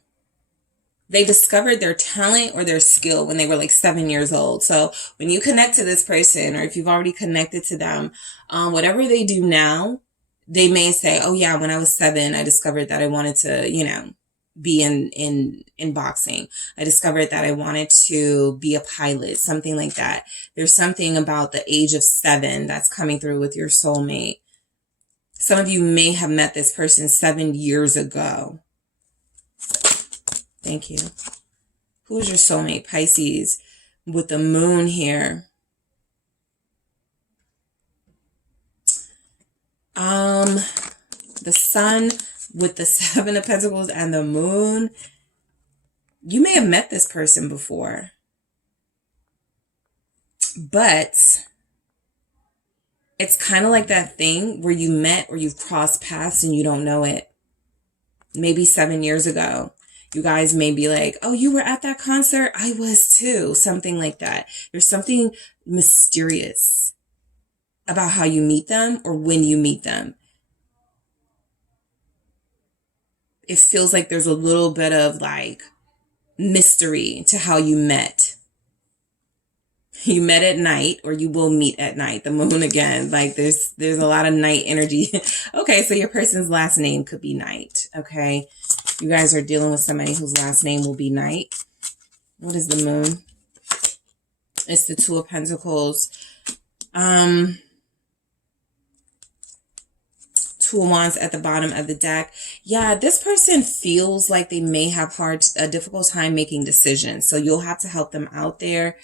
they discovered their talent or their skill when they were like 7 years old. So when you connect to this person, or if you've already connected to them, whatever they do now, they may say, oh yeah, when I was 7, I discovered that I wanted to, you know, be in boxing. I discovered that I wanted to be a pilot, something like that. There's something about the age of 7 that's coming through with your soulmate. Some of you may have met this person 7 years ago. Thank you. Who's your soulmate? Pisces with the Moon here. The sun with the Seven of Pentacles and the Moon, you may have met this person before, but it's kind of like that thing where you met or you've crossed paths and you don't know it. Maybe 7 years ago, you guys may be like, oh, you were at that concert? I was too. Something like that. There's something mysterious about how you meet them or when you meet them. It feels like there's a little bit of like mystery to how you met. You met at night, or you will meet at night. The moon again, like there's a lot of night energy. Okay, so your person's last name could be Night. Okay, you guys are dealing with somebody whose last name will be Night. What is the moon? It's the Two of Pentacles. Two of Wands at the bottom of the deck. Yeah, this person feels like they may have a difficult time making decisions. So you'll have to help them out there.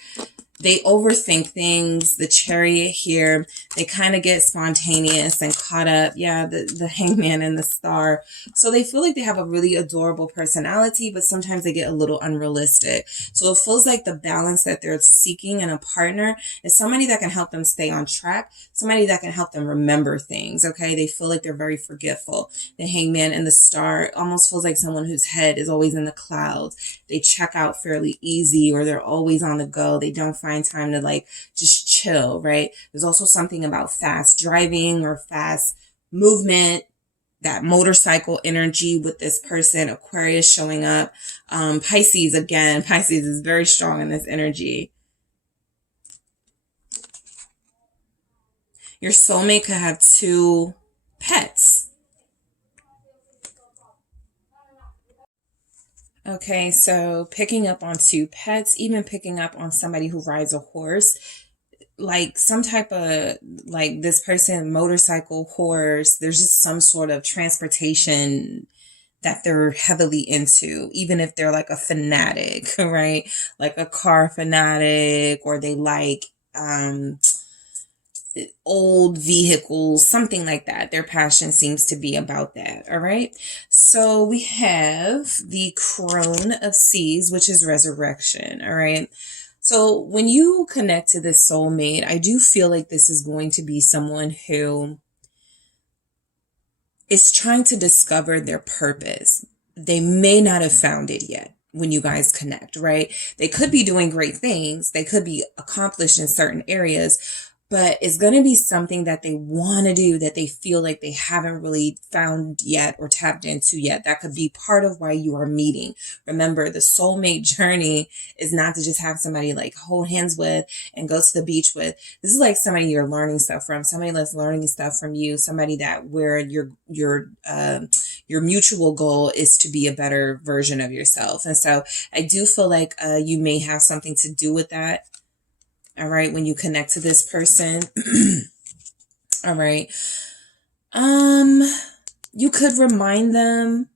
They overthink things. The Chariot here, they kind of get spontaneous and caught up. Yeah, the Hangman and the Star. So they feel like they have a really adorable personality, but sometimes they get a little unrealistic. So it feels like the balance that they're seeking in a partner is somebody that can help them stay on track, somebody that can help them remember things, okay? They feel like they're very forgetful. The Hangman and the Star almost feels like someone whose head is always in the clouds. They check out fairly easy, or they're always on the go. They don't find time to like just chill, right? There's also something about fast driving or fast movement, that motorcycle energy with this person. Aquarius showing up. Pisces again. Pisces is very strong in this energy. Your soulmate could have 2 pets. Okay, so picking up on 2 pets, even picking up on somebody who rides a horse, like some type of, like this person, motorcycle, horse, there's just some sort of transportation that they're heavily into, even if they're like a fanatic, right? Like a car fanatic, or they like, old vehicles, something like that. Their passion seems to be about that. All right. So we have the Crone of Seas, which is resurrection. All right. So when you connect to this soulmate, I do feel like this is going to be someone who is trying to discover their purpose. They may not have found it yet when you guys connect, right? They could be doing great things. They could be accomplished in certain areas, but it's going to be something that they want to do that they feel like they haven't really found yet or tapped into yet. That could be part of why you are meeting. Remember, the soulmate journey is not to just have somebody like hold hands with and go to the beach with. This is like somebody you're learning stuff from, somebody that's learning stuff from you, somebody that where your mutual goal is to be a better version of yourself. And so I do feel like you may have something to do with that. All right, when you connect to this person. All right. You could remind them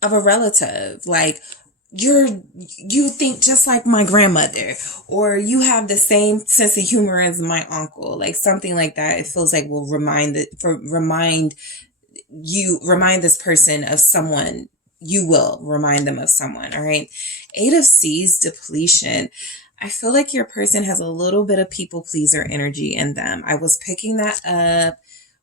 of a relative, like you think just like my grandmother, or you have the same sense of humor as my uncle, like something like that. It feels like will remind this person of someone. You will remind them of someone. All right. 8 of Seas, depletion. I feel like your person has a little bit of people pleaser energy in them. I was picking that up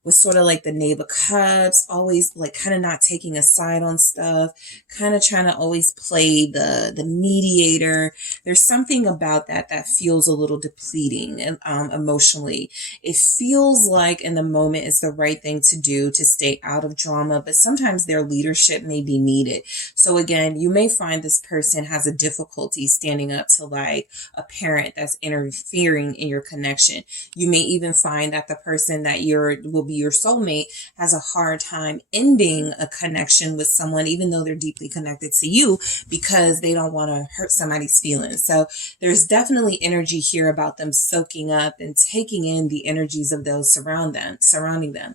with sort of like the Knave of Cups, always like kind of not taking a side on stuff, kind of trying to always play the mediator. There's something about that feels a little depleting emotionally. It feels like in the moment it's the right thing to do to stay out of drama, but sometimes their leadership may be needed. So again, you may find this person has a difficulty standing up to like a parent that's interfering in your connection. You may even find that the person that will be your soulmate has a hard time ending a connection with someone, even though they're deeply connected to you, because they don't want to hurt somebody's feelings. So there's definitely energy here about them soaking up and taking in the energies of those surrounding them.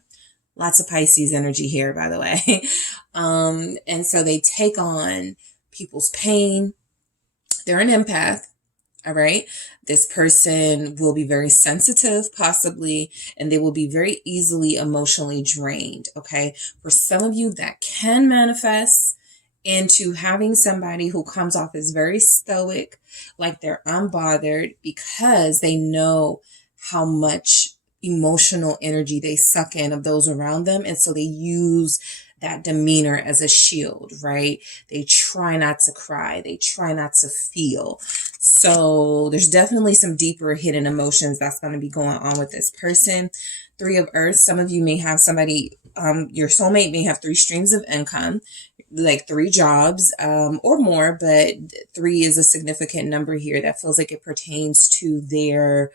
Lots of Pisces energy here, by the way. And so they take on people's pain. They're an empath. All right. This person will be very sensitive, possibly, and they will be very easily emotionally drained. Okay. For some of you, that can manifest into having somebody who comes off as very stoic, like they're unbothered, because they know how much emotional energy they suck in of those around them. And so they use that demeanor as a shield, right? They try not to cry. They try not to feel. So there's definitely some deeper hidden emotions that's going to be going on with this person. Three of Earth. Some of you may have somebody, your soulmate may have 3 streams of income, like 3 jobs, or more, but 3 is a significant number here that feels like it pertains to their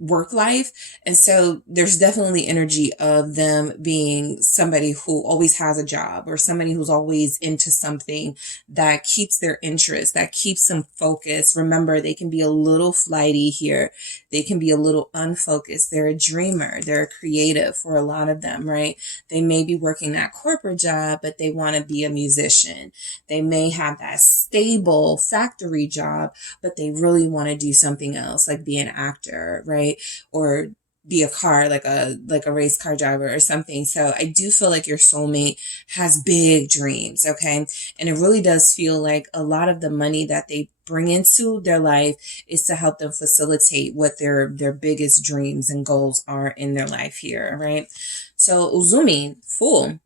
work life. And so there's definitely energy of them being somebody who always has a job, or somebody who's always into something that keeps their interest, that keeps them focused. Remember, they can be a little flighty here. They can be a little unfocused. They're a dreamer. They're a creative for a lot of them, right? They may be working that corporate job, but they want to be a musician. They may have that stable factory job, but they really want to do something else, like be an actor, right? Or be a car, like a race car driver or something. So I do feel like your soulmate has big dreams, okay? And it really does feel like a lot of the money that they bring into their life is to help them facilitate what their biggest dreams and goals are in their life here, right? So Uzumi, Fool.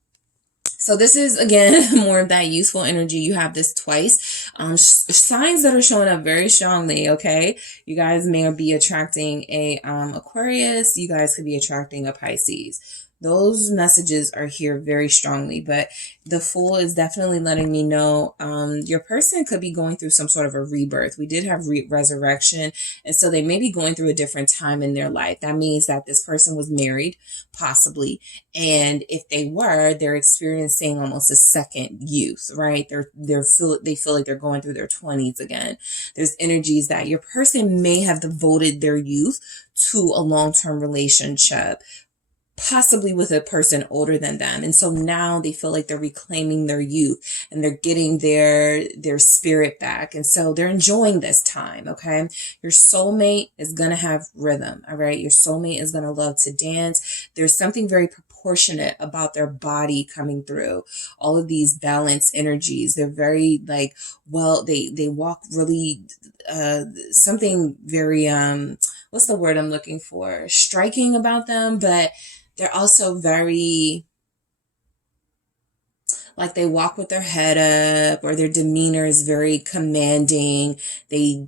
So this is, again, more of that youthful energy. You have this twice. Signs that are showing up very strongly, okay? You guys may be attracting a Aquarius. You guys could be attracting a Pisces. Those messages are here very strongly, but the Fool is definitely letting me know your person could be going through some sort of a rebirth. We did have resurrection, and so they may be going through a different time in their life. That means that this person was married, possibly, and if they were, they're experiencing almost a second youth, right? They feel like they're going through their 20s again. There's energies that your person may have devoted their youth to a long-term relationship, possibly with a person older than them. And so now they feel like they're reclaiming their youth and they're getting their spirit back. And so they're enjoying this time. Okay. Your soulmate is going to have rhythm. All right. Your soulmate is going to love to dance. There's something very proportionate about their body coming through all of these balanced energies. They're very like, well, they walk really, something very, what's the word I'm looking for? Striking about them, but they're also very, like, they walk with their head up, or their demeanor is very commanding. They,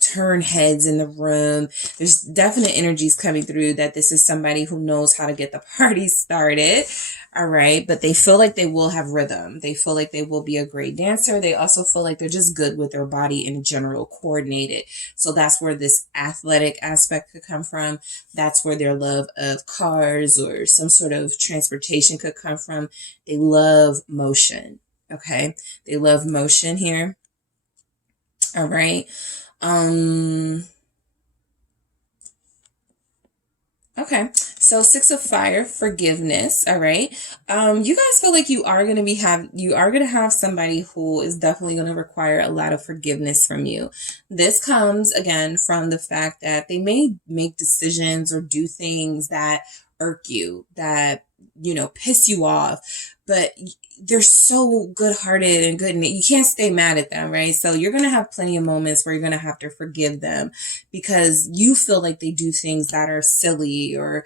turn heads in the room. There's definite energies coming through that this is somebody who knows how to get the party started. All right. But they feel like they will have rhythm. They feel like they will be a great dancer. They also feel like they're just good with their body in general, coordinated. So that's where this athletic aspect could come from. That's where their love of cars or some sort of transportation could come from. They love motion. Okay. They love motion here. All right. Okay. So 6 of Fire, forgiveness. All right. You guys feel like you are going to have somebody who is definitely going to require a lot of forgiveness from you. This comes again from the fact that they may make decisions or do things that irk you, that, piss you off, but they're so good-hearted and good, and you can't stay mad at them, right? So you're going to have plenty of moments where you're going to have to forgive them because you feel like they do things that are silly, or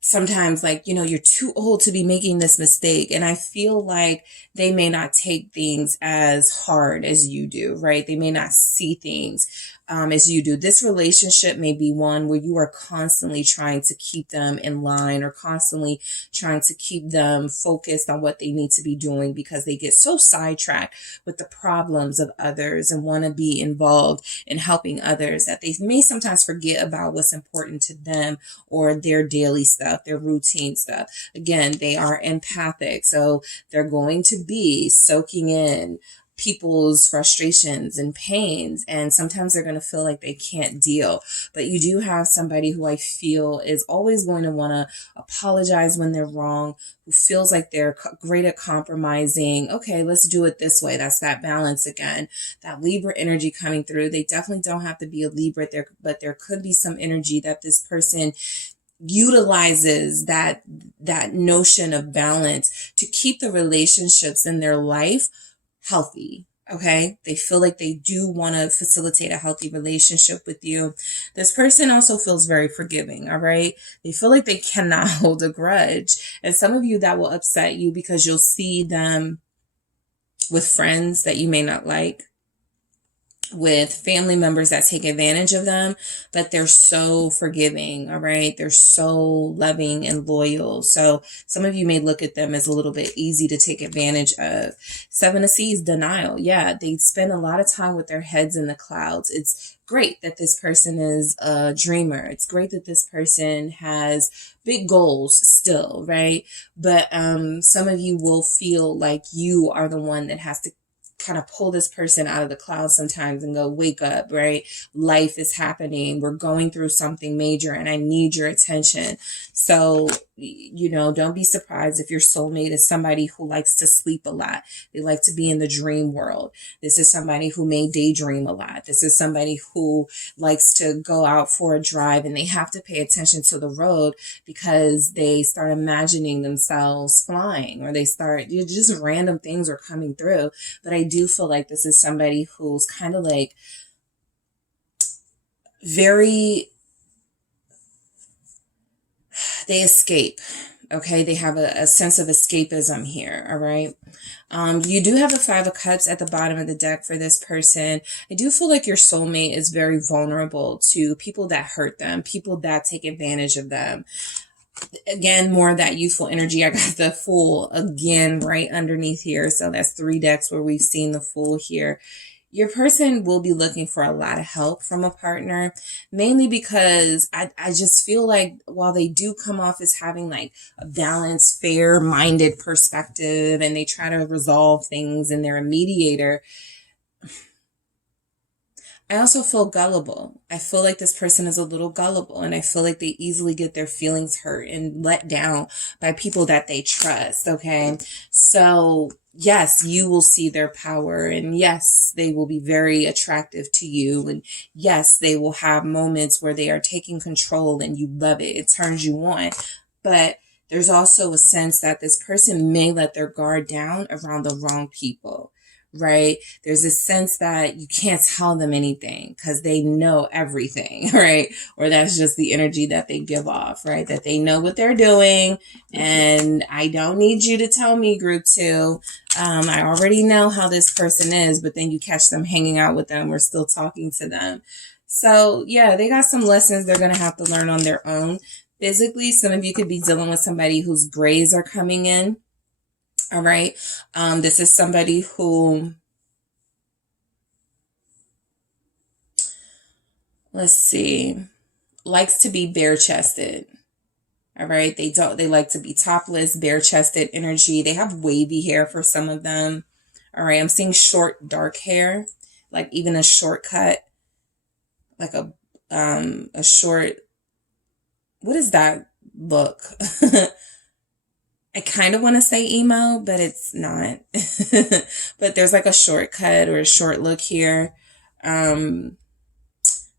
sometimes like, you're too old to be making this mistake. And I feel like they may not take things as hard as you do, right? They may not see things as you do. This relationship may be one where you are constantly trying to keep them in line, or constantly trying to keep them focused on what they need to be doing, because they get so sidetracked with the problems of others and want to be involved in helping others that they may sometimes forget about what's important to them, or their daily stuff, their routine stuff. Again, they are empathic, so they're going to be soaking in people's frustrations and pains, and sometimes they're going to feel like they can't deal. But you do have somebody who I feel is always going to want to apologize when they're wrong, who feels like they're great at compromising. Okay, let's do it this way. That's that balance again. That Libra energy coming through. They definitely don't have to be a Libra there, but there could be some energy that this person utilizes that notion of balance to keep the relationships in their life healthy. Okay, they feel like they do want to facilitate a healthy relationship with you. This person also feels very forgiving. All right, they feel like they cannot hold a grudge, and some of you, that will upset you because you'll see them with friends that you may not like, with family members that take advantage of them, but they're so forgiving. All right, they're so loving and loyal. So some of you may look at them as a little bit easy to take advantage of. Seven of Seas, denial. Yeah, they spend a lot of time with their heads in the clouds. It's great that this person is a dreamer. It's great that this person has big goals still, right? But some of you will feel like you are the one that has to kind of pull this person out of the clouds sometimes and go, wake up, right? Life is happening. We're going through something major and I need your attention. So, you know, don't be surprised if your soulmate is somebody who likes to sleep a lot. They like to be in the dream world. This is somebody who may daydream a lot. This is somebody who likes to go out for a drive and they have to pay attention to the road because they start imagining themselves flying, or they start, just random things are coming through. But I do feel like this is somebody who's kind of like they escape. Okay, they have a sense of escapism here. All right. You do have the Five of Cups at the bottom of the deck for this person. I do feel like your soulmate is very vulnerable to people that hurt them, people that take advantage of them. Again, more of that youthful energy. I got the Fool again right underneath here. So that's 3 decks where we've seen the Fool here. Your person will be looking for a lot of help from a partner, mainly because I just feel like while they do come off as having like a balanced, fair-minded perspective and they try to resolve things and they're a mediator, I also feel gullible. I feel like this person is a little gullible, and I feel like they easily get their feelings hurt and let down by people that they trust, okay? So yes, you will see their power, and yes, they will be very attractive to you, and yes, they will have moments where they are taking control and you love it. It turns you on. But there's also a sense that this person may let their guard down around the wrong people. Right? There's a sense that you can't tell them anything because they know everything, right? Or that's just the energy that they give off, right? That they know what they're doing and I don't need you to tell me, group 2. I already know how this person is, but then you catch them hanging out with them or still talking to them. So yeah, they got some lessons they're going to have to learn on their own. Physically, some of you could be dealing with somebody whose grays are coming in. All right. This is somebody who, let's see, likes to be bare-chested. All right. They like to be topless, bare-chested energy. They have wavy hair for some of them. All right. I'm seeing short, dark hair, like even a short cut, like a short, what is that look? I kind of want to say emo, but it's not. But there's like a shortcut or a short look here.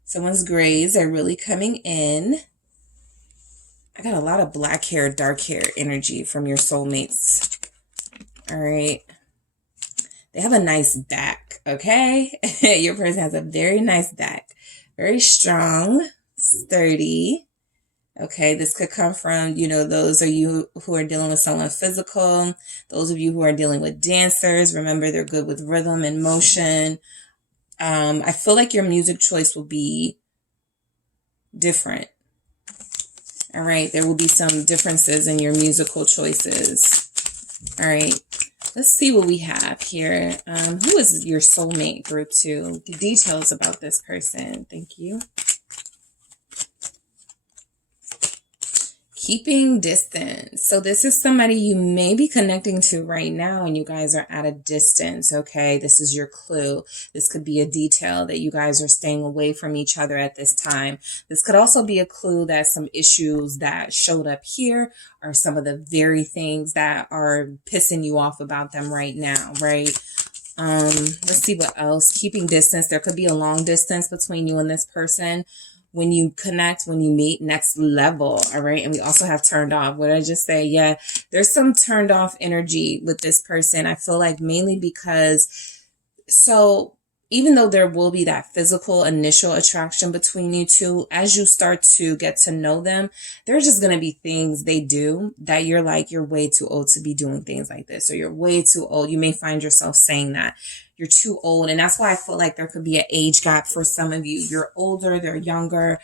Someone's grays are really coming in. I got a lot of black hair, dark hair energy from your soulmates. All right. They have a nice back, okay? Your person has a very nice back. Very strong, sturdy. Okay, this could come from, you know, those of you who are dealing with someone physical, those of you who are dealing with dancers. Remember, they're good with rhythm and motion. I feel like your music choice will be different. All right, there will be some differences in your musical choices. All right, let's see what we have here. Who is your soulmate, group 2? The details about this person. Thank you. Keeping distance. So this is somebody you may be connecting to right now and you guys are at a distance, okay? This is your clue. This could be a detail that you guys are staying away from each other at this time. This could also be a clue that some issues that showed up here are some of the very things that are pissing you off about them right now, right? Let's see what else. Keeping distance. There could be a long distance between you and this person. When you connect, when you meet, next level, all right? And we also have turned off. What did I just say? Yeah, there's some turned off energy with this person. I feel like mainly because, so even though there will be that physical initial attraction between you two, as you start to get to know them, there's just going to be things they do that you're like, you're way too old to be doing things like this, or you're way too old. You may find yourself saying that. You're too old. And that's why I feel like there could be an age gap for some of you. You're older, they're younger,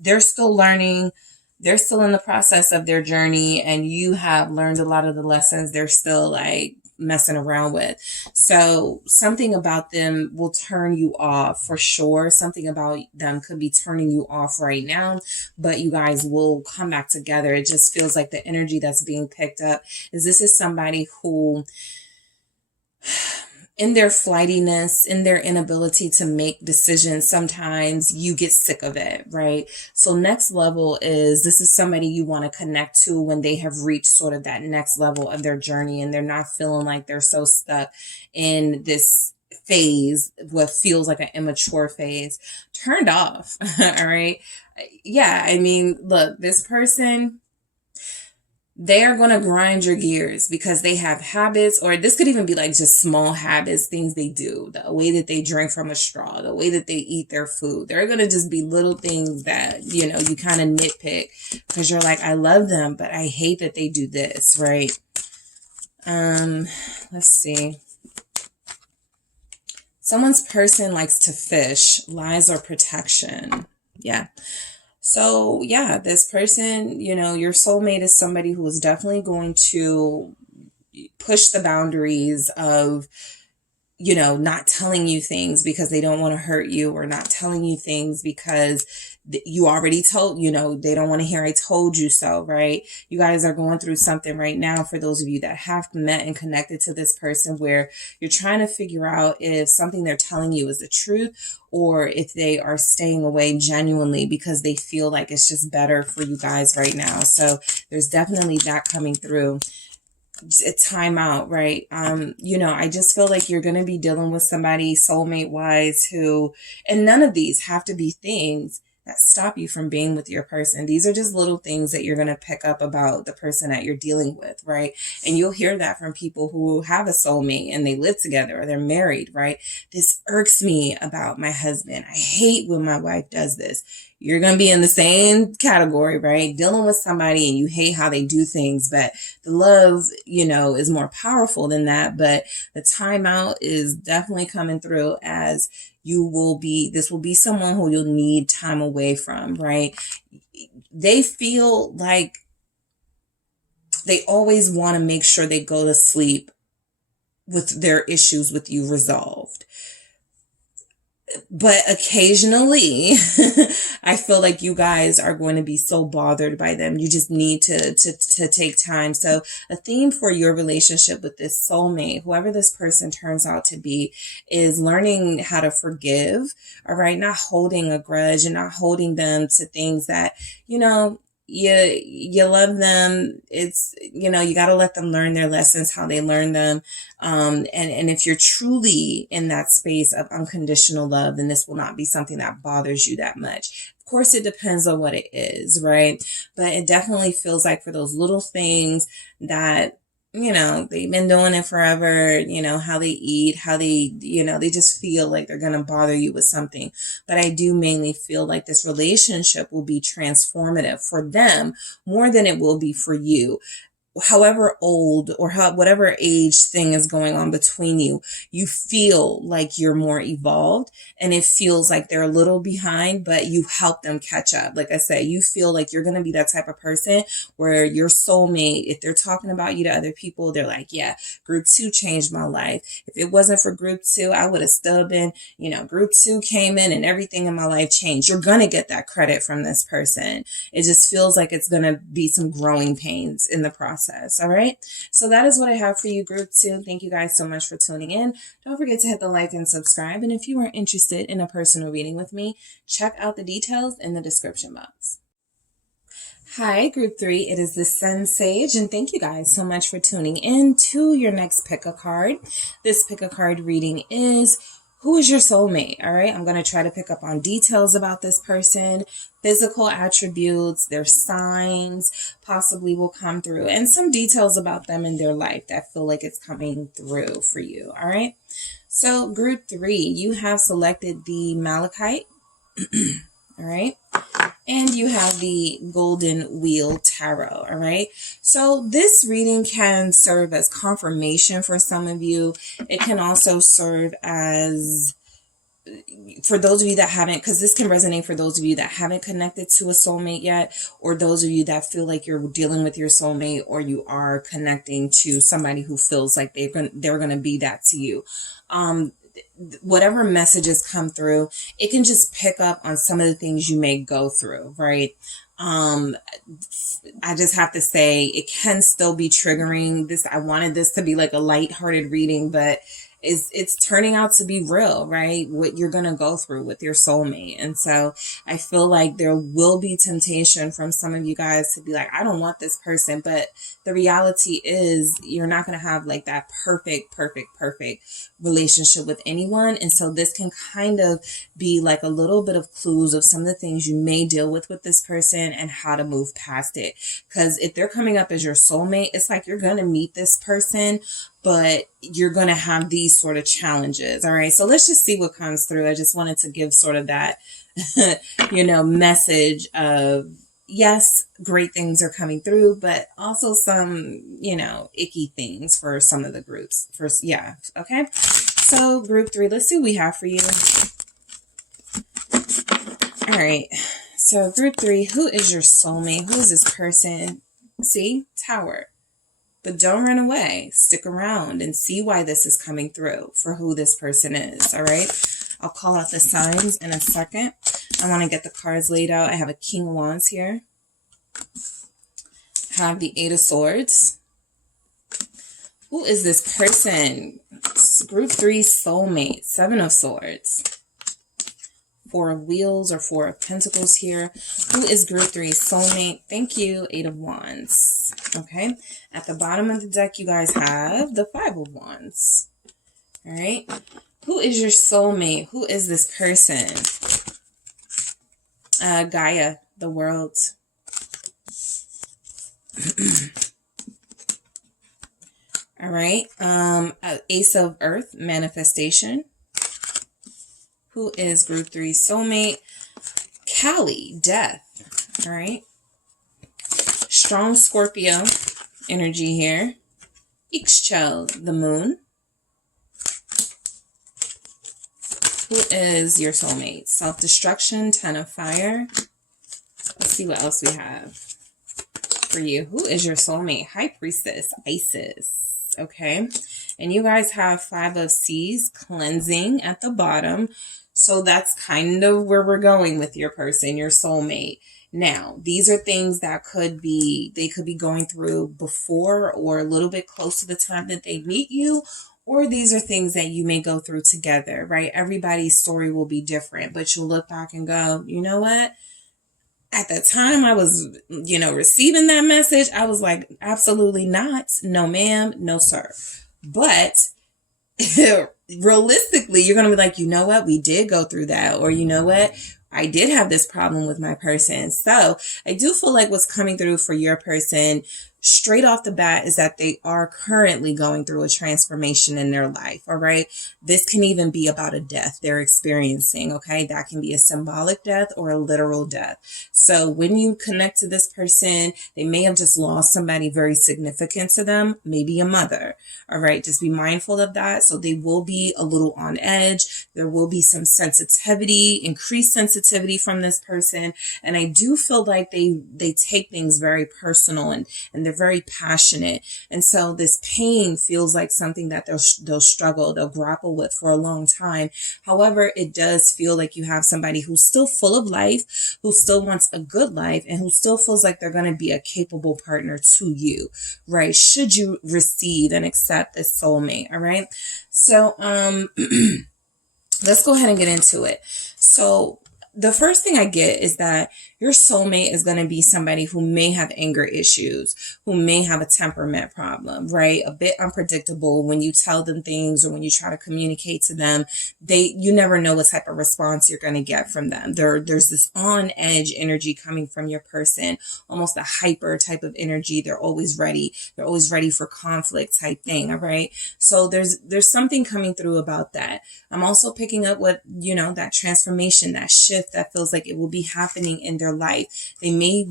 they're still learning. They're still in the process of their journey, and you have learned a lot of the lessons they're still like messing around with. So something about them will turn you off for sure. Something about them could be turning you off right now, but you guys will come back together. It just feels like the energy that's being picked up is this is somebody who, in their flightiness, in their inability to make decisions, sometimes you get sick of it, right? So next level is, this is somebody you want to connect to when they have reached sort of that next level of their journey and they're not feeling like they're so stuck in this phase, what feels like an immature phase. Turned off, all right? Yeah, I mean, look, this person, they are going to grind your gears because they have habits, or this could even be like just small habits, things they do, the way that they drink from a straw, the way that they eat their food. They're going to just be little things that, you know, you kind of nitpick because you're like, I love them, but I hate that they do this, right? Let's see. Someone's person likes to fish, lies or protection. Yeah. So yeah, this person, you know, your soulmate is somebody who is definitely going to push the boundaries of, you know, not telling you things because they don't want to hurt you, or not telling you things because you already told, you know, they don't want to hear I told you so, right? You guys are going through something right now, for those of you that have met and connected to this person, where you're trying to figure out if something they're telling you is the truth, or if they are staying away genuinely because they feel like it's just better for you guys right now. So there's definitely that coming through. A timeout, right? You know, I just feel like you're going to be dealing with somebody soulmate wise who, and none of these have to be things that stop you from being with your person. These are just little things that you're going to pick up about the person that you're dealing with, right? And you'll hear that from people who have a soulmate and they live together or they're married, right? This irks me about my husband. I hate when my wife does this. You're going to be in the same category, right? Dealing with somebody and you hate how they do things, but the love, you know, is more powerful than that. But the timeout is definitely coming through, as this will be someone who you'll need time away from, right? They feel like they always want to make sure they go to sleep with their issues with you resolved. But occasionally, I feel like you guys are going to be so bothered by them. You just need to take time. So a theme for your relationship with this soulmate, whoever this person turns out to be, is learning how to forgive, all right? Not holding a grudge and not holding them to things that, you know, you love them. It's, you know, you got to let them learn their lessons, how they learn them. And if you're truly in that space of unconditional love, then this will not be something that bothers you that much. Of course, it depends on what it is, right? But it definitely feels like for those little things that, you know, they've been doing it forever, you know, how they eat, how they, you know, they just feel like they're going to bother you with something. But I do mainly feel like this relationship will be transformative for them more than it will be for you. however old or whatever age thing is going on between you, you feel like you're more evolved, and it feels like they're a little behind, but you help them catch up. Like I said, you feel like you're going to be that type of person where your soulmate, if they're talking about you to other people, they're like, yeah, group 2 changed my life. If it wasn't for group 2, I would have still been, group 2 came in and everything in my life changed. You're going to get that credit from this person. It just feels like it's going to be some growing pains in the process. All right. So that is what I have for you, group 2. Thank you guys so much for tuning in. Don't forget to hit the like and subscribe. And if you are interested in a personal reading with me, check out the details in the description box. Hi, group 3. It is the SunSage, and thank you guys so much for tuning in to your next pick a card. This pick a card reading is, who is your soulmate? All right. I'm going to try to pick up on details about this person, physical attributes, their signs possibly will come through, and some details about them in their life that feel like it's coming through for you. All right. So group 3, you have selected the Malachite. All right. And you have the Golden Wheel Tarot. All right. So this reading can serve as confirmation for some of you. It can also serve as, for those of you that haven't, because this can resonate for those of you that haven't connected to a soulmate yet, or those of you that feel like you're dealing with your soulmate, or you are connecting to somebody who feels like they're going to be that to you. Whatever messages come through, it can just pick up on some of the things you may go through, right? I just have to say it can still be triggering. I wanted this to be like a lighthearted reading, but it's turning out to be real, right? What you're going to go through with your soulmate. And so I feel like there will be temptation from some of you guys to be like, I don't want this person. But the reality is you're not going to have like that perfect relationship with anyone. And so this can kind of be like a little bit of clues of some of the things you may deal with this person and how to move past it. Because if they're coming up as your soulmate, it's like you're going to meet this person, but you're going to have these sort of challenges. All right. So let's just see what comes through. I just wanted to give sort of that, message of, yes, great things are coming through, but also some, icky things for some of the groups. First, yeah. Okay. So group 3, let's see what we have for you. All right. So group 3, who is your soulmate? Who is this person? See, Tower. But don't run away. Stick around and see why this is coming through for who this person is. All right. I'll call out the signs in a second. I want to get the cards laid out. I have a King of Wands here. I have the 8 of Swords. Who is this person? Group 3 soulmate. 7 of Swords. 4 of Wheels or 4 of Pentacles here. Who is group 3 soulmate? Thank you. 8 of Wands. Okay. At the bottom of the deck, you guys have the 5 of Wands. All right. Who is your soulmate? Who is this person? Gaia, the world. All right. Ace of Earth, manifestation. Who is group 3 soulmate? Kali, death. All right. Strong Scorpio energy here. Ixchel, the moon. Who is your soulmate? Self-destruction, 10 of fire. Let's see what else we have for you. Who is your soulmate? High Priestess, Isis. Okay. And you guys have 5 of Seas, cleansing at the bottom. So that's kind of where we're going with your person, your soulmate. Now, these are things that they could be going through before or a little bit close to the time that they meet you, or these are things that you may go through together, right? Everybody's story will be different, but you'll look back and go, you know what? At the time I was, receiving that message, I was like, absolutely not. No, ma'am. No, sir. But realistically, you're going to be like, you know what? We did go through that. Or you know what? I did have this problem with my person. So I do feel like what's coming through for your person straight off the bat is that they are currently going through a transformation in their life. All right. This can even be about a death they're experiencing. Okay. That can be a symbolic death or a literal death. So when you connect to this person, they may have just lost somebody very significant to them, maybe a mother. All right, just be mindful of that. So they will be a little on edge. There will be some sensitivity, increased sensitivity from this person. And I do feel like they take things very personal, and they're very passionate. And so this pain feels like something that they'll struggle, they'll grapple with for a long time. However, it does feel like you have somebody who's still full of life, who still wants a good life, and who still feels like they're going to be a capable partner to you, right? Should you receive and accept this soulmate. All right. So, let's go ahead and get into it. So the first thing I get is that your soulmate is going to be somebody who may have anger issues, who may have a temperament problem, right? A bit unpredictable when you tell them things or when you try to communicate to them. You never know what type of response you're going to get from them. There's this on edge energy coming from your person, almost a hyper type of energy. They're always ready. They're always ready for conflict type thing. All right. So there's something coming through about that. I'm also picking up what, that transformation, that shift that feels like it will be happening in their life. They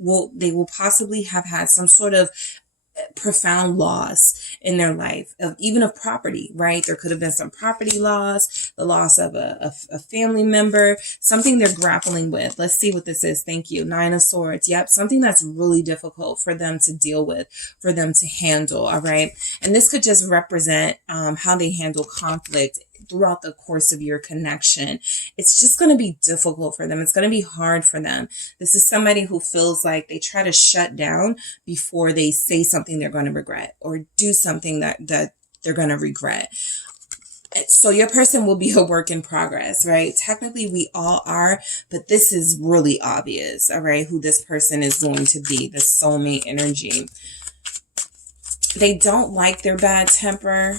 will possibly have had some sort of profound loss in their life, even of property, right? There could have been some property loss, the loss of a family member, something they're grappling with. Let's see what this is. Thank you. 9 of Swords. Yep. Something that's really difficult for them to deal with, for them to handle. All right. And this could just represent how they handle conflict throughout the course of your connection. It's just going to be difficult for them. It's going to be hard for them. This is somebody who feels like they try to shut down before they say something they're going to regret, or do something that they're going to regret. So your person will be a work in progress, right? Technically, we all are, but this is really obvious, all right, who this person is going to be, the soulmate energy. They don't like their bad temper.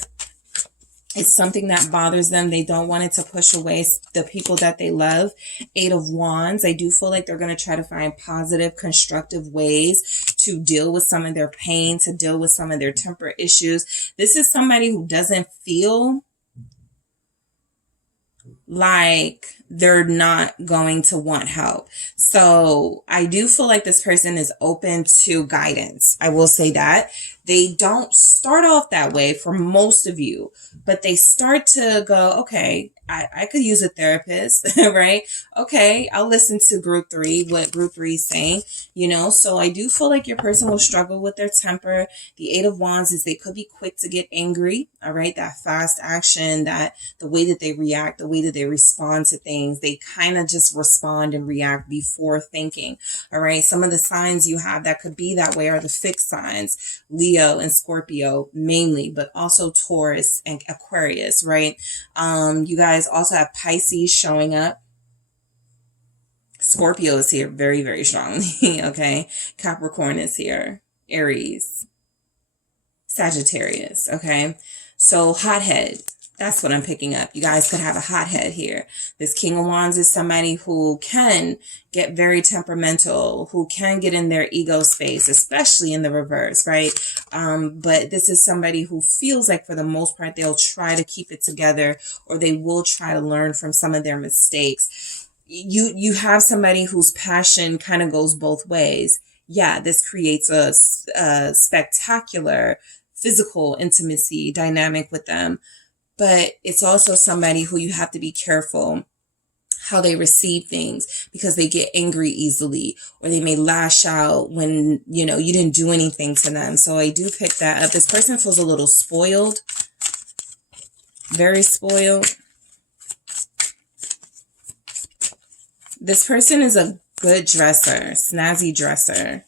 It's something that bothers them. They don't want it to push away the people that they love. 8 of Wands. I do feel like they're going to try to find positive, constructive ways to deal with some of their pain, to deal with some of their temper issues. This is somebody who doesn't feel like they're not going to want help. So I do feel like this person is open to guidance. I will say that. They don't start off that way for most of you, but they start to go, okay, I could use a therapist, right? Okay, I'll listen to group 3, what group 3 is saying, so I do feel like your person will struggle with their temper. The 8 of Wands is they could be quick to get angry, all right? That fast action, that the way that they react, the way that they respond to things, they kind of just respond and react before thinking, all right? Some of the signs you have that could be that way are the fixed signs, Leo and Scorpio mainly, but also Taurus and Aquarius, right? You guys also have Pisces showing up. Scorpio is here very, very strongly, okay? Capricorn is here. Aries. Sagittarius, okay? So hothead, that's what I'm picking up. You guys could have a hothead here. This King of Wands is somebody who can get very temperamental, who can get in their ego space, especially in the reverse, right? But this is somebody who feels like for the most part, they'll try to keep it together, or they will try to learn from some of their mistakes. You have somebody whose passion kind of goes both ways. Yeah, this creates a spectacular physical intimacy dynamic with them. But it's also somebody who you have to be careful how they receive things, because they get angry easily, or they may lash out when, you didn't do anything to them. So I do pick that up. This person feels a little spoiled, very spoiled. This person is a good dresser, snazzy dresser.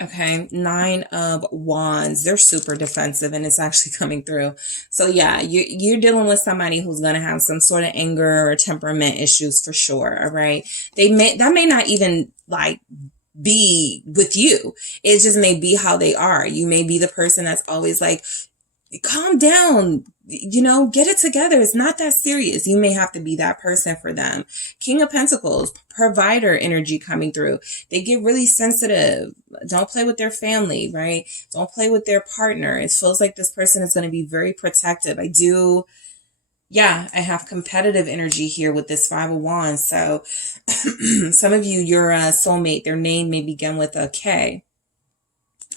Okay, 9 of Wands. They're super defensive, and it's actually coming through. So yeah, you're dealing with somebody who's going to have some sort of anger or temperament issues for sure. All right. That may not even be with you. It just may be how they are. You may be the person that's always like, calm down, get it together. It's not that serious. You may have to be that person for them. King of Pentacles, provider energy coming through. They get really sensitive. Don't play with their family, right? Don't play with their partner. It feels like this person is going to be very protective. I do Yeah, I have competitive energy here with this Five of Wands. So some of you, your soulmate, their name may begin with a K.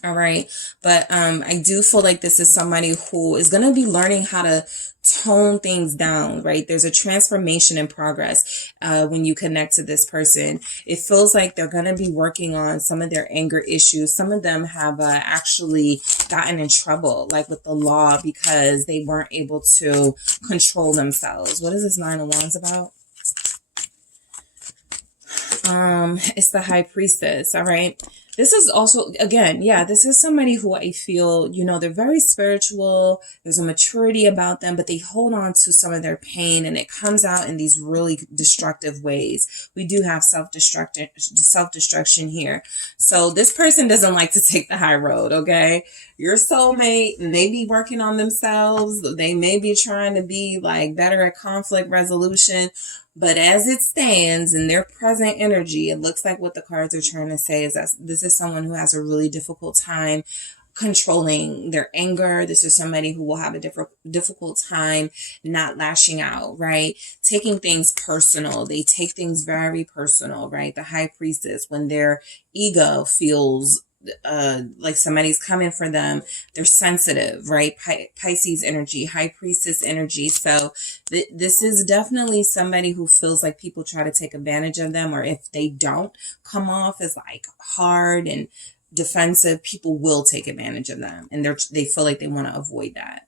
All right. But I do feel like this is somebody who is going to be learning how to tone things down, right? There's a transformation in progress when you connect to this person. It feels like they're going to be working on some of their anger issues. Some of them have actually gotten in trouble, like with the law, because they weren't able to control themselves. What is this Nine of Wands about? It's the High Priestess. All right. This is also, again, yeah, this is somebody who I feel, you know, they're very spiritual. There's a maturity about them, but they hold on to some of their pain, and it comes out in these really destructive ways. We do have self-destruction here. So this person doesn't like to take the high road, okay? Your soulmate may be working on themselves. They may be trying to be like better at conflict resolution. But as it stands in their present energy, it looks like what the cards are trying to say is that this is someone who has a really difficult time controlling their anger. This is somebody who will have a difficult time not lashing out, right? Taking things personal. They take things very personal, right? The High Priestess, when their ego feels like somebody's coming for them, they're sensitive, right? Pisces energy, High Priestess energy. So this is definitely somebody who feels like people try to take advantage of them, or if they don't come off as like hard and defensive, people will take advantage of them, and they feel like they want to avoid that.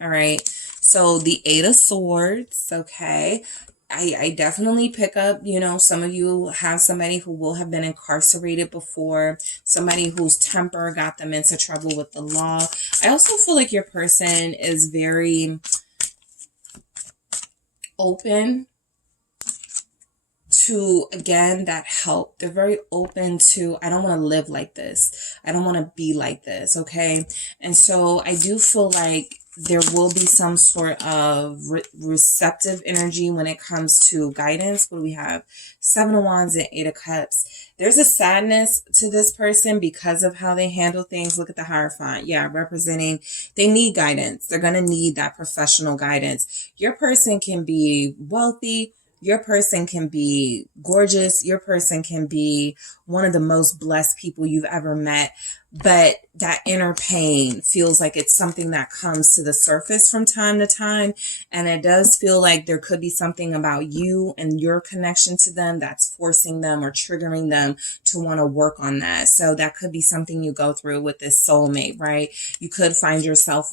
All right. So the Eight of Swords, okay. I definitely pick up, you know, some of you have somebody who will have been incarcerated before, somebody whose temper got them into trouble with the law. I also feel like your person is very open to, again, that help. They're very open to, I don't want to live like this. I don't want to be like this, okay? And so I do feel like there will be some sort of receptive energy when it comes to guidance. What do we have? Seven of Wands and Eight of Cups. There's a sadness to this person because of how they handle things. Look at the Hierophant. Yeah, representing they need guidance. They're going to need that professional guidance. Your person can be wealthy. Your person can be gorgeous. Your person can be one of the most blessed people you've ever met. But that inner pain feels like it's something that comes to the surface from time to time. And it does feel like there could be something about you and your connection to them that's forcing them or triggering them to want to work on that. So that could be something you go through with this soulmate, right? You could find yourself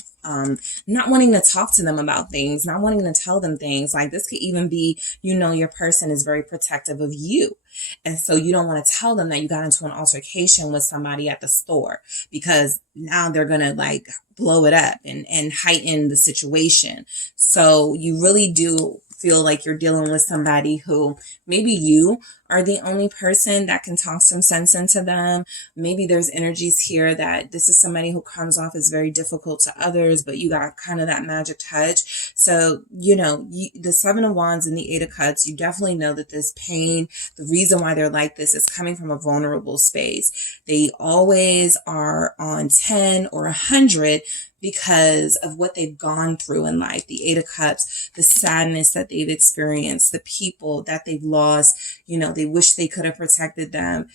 not wanting to talk to them about things, not wanting to tell them things. Like this could even be, you know, your person is very protective of you. And so you don't want to tell them that you got into an altercation with somebody at the store, because now they're going to like blow it up and heighten the situation. So you really do feel like you're dealing with somebody who maybe you are the only person that can talk some sense into them. Maybe there's energies here that this is somebody who comes off as very difficult to others, but you got kind of that magic touch. So, you know, the Seven of Wands and the Eight of Cups, you definitely know that this pain, the reason why they're like this is coming from a vulnerable space. They always are on 10 or 100 because of what they've gone through in life. The Eight of Cups, the sadness that they've experienced, the people that they've lost, you know, they wish they could have protected them.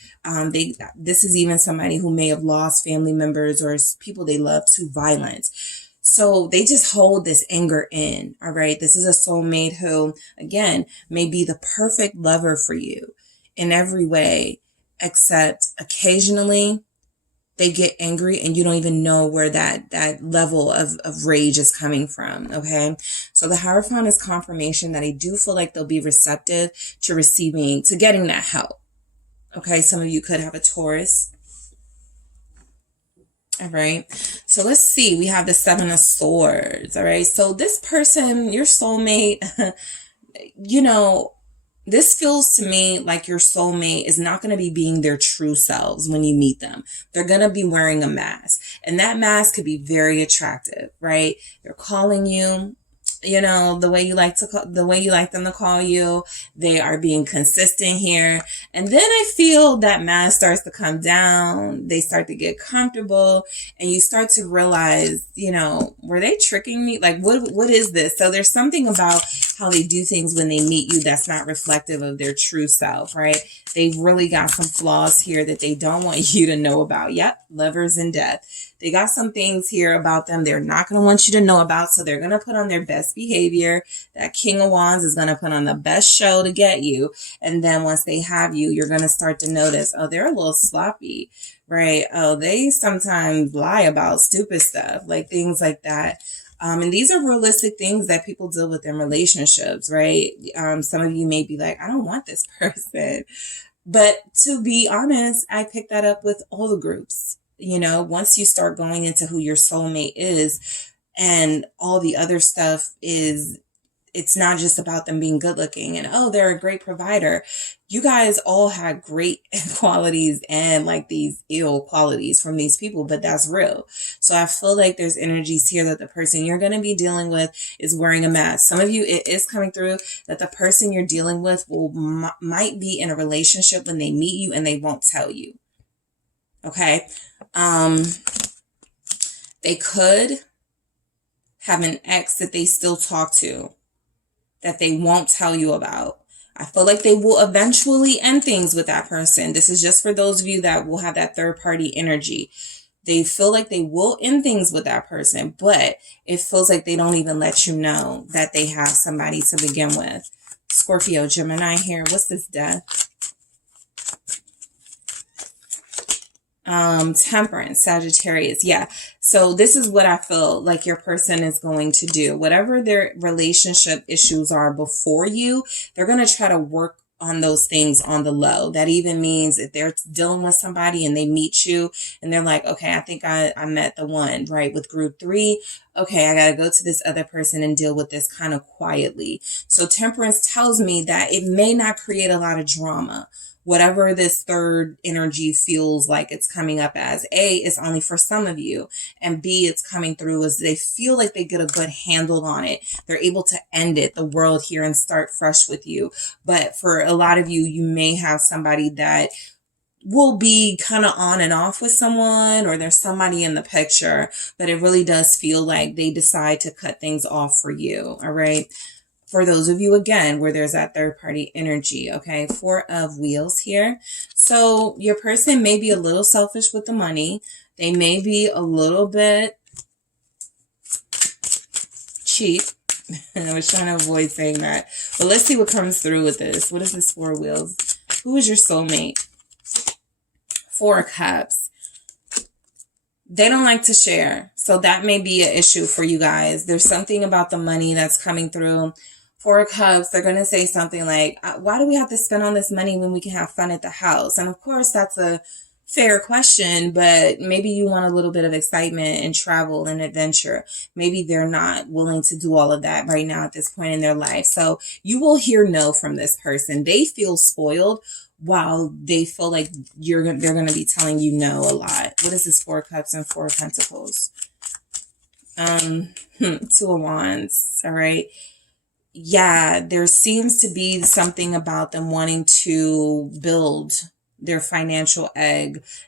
This is even somebody who may have lost family members or people they love to violence. So they just hold this anger in, all right? This is a soulmate who, again, may be the perfect lover for you in every way, except occasionally they get angry and you don't even know where that level of rage is coming from, okay? So the Hierophant is confirmation that I do feel like they'll be receptive to getting that help, okay? Some of you could have a Taurus. All right. So let's see. We have the Seven of Swords, all right? So this person, your soulmate, you know, this feels to me like your soulmate is not going to be being their true selves when you meet them. They're going to be wearing a mask, and that mask could be very attractive, right? They're calling you you know, the way you like to call, the way you like them to call you. They are being consistent here. And then I feel that mask starts to come down. They start to get comfortable, and you start to realize, you know, were they tricking me? Like, what is this? So there's something about how they do things when they meet you that's not reflective of their true self, right? They've really got some flaws here that they don't want you to know about. Yep, Lovers and Death. They got some things here about them they're not going to want you to know about, so they're going to put on their best behavior. That King of Wands is going to put on the best show to get you, and then once they have you, you're going to start to notice, oh, they're a little sloppy, right? Oh, they sometimes lie about stupid stuff, like things like that. And these are realistic things that people deal with in relationships, right? Some of you may be like, I don't want this person. But to be honest, I picked that up with all the groups. You know, once you start going into who your soulmate is and all the other stuff is, it's not just about them being good looking and, oh, they're a great provider. You guys all had great qualities and like these ill qualities from these people, but that's real. So I feel like there's energies here that the person you're going to be dealing with is wearing a mask. Some of you, it is coming through that the person you're dealing with might be in a relationship when they meet you and they won't tell you. Okay. They could have an ex that they still talk to that they won't tell you about. I feel like they will eventually end things with that person. This is just for those of you that will have that third party energy. They feel like they will end things with that person, but it feels like they don't even let you know that they have somebody to begin with. Scorpio, Gemini here. What's this Death? Temperance, Sagittarius. Yeah. So this is what I feel like your person is going to do. Whatever their relationship issues are before you, they're going to try to work on those things on the low. That even means if they're dealing with somebody and they meet you and they're like, okay, I think I met the one, right? With group 3. Okay, I got to go to this other person and deal with this kind of quietly. So temperance tells me that it may not create a lot of drama. Whatever this third energy feels like it's coming up as, A, is only for some of you, and B, it's coming through as they feel like they get a good handle on it. They're able to end it, the world here, and start fresh with you. But for a lot of you, you may have somebody that will be kind of on and off with someone, or there's somebody in the picture, but it really does feel like they decide to cut things off for you. All right. For those of you, again, where there's that third party energy, okay? 4 of Wheels here. So your person may be a little selfish with the money. They may be a little bit cheap. I was trying to avoid saying that. But let's see what comes through with this. What is this 4 of Wheels? Who is your soulmate? 4 of Cups. They don't like to share. So that may be an issue for you guys. There's something about the money that's coming through. 4 of Cups, they're going to say something like, why do we have to spend all this money when we can have fun at the house? And of course, that's a fair question, but maybe you want a little bit of excitement and travel and adventure. Maybe they're not willing to do all of that right now at this point in their life. So you will hear no from this person. They feel spoiled while they feel like they're going to be telling you no a lot. What is this 4 of Cups and 4 of Pentacles? 2 of Wands. All right. Yeah, there seems to be something about them wanting to build their financial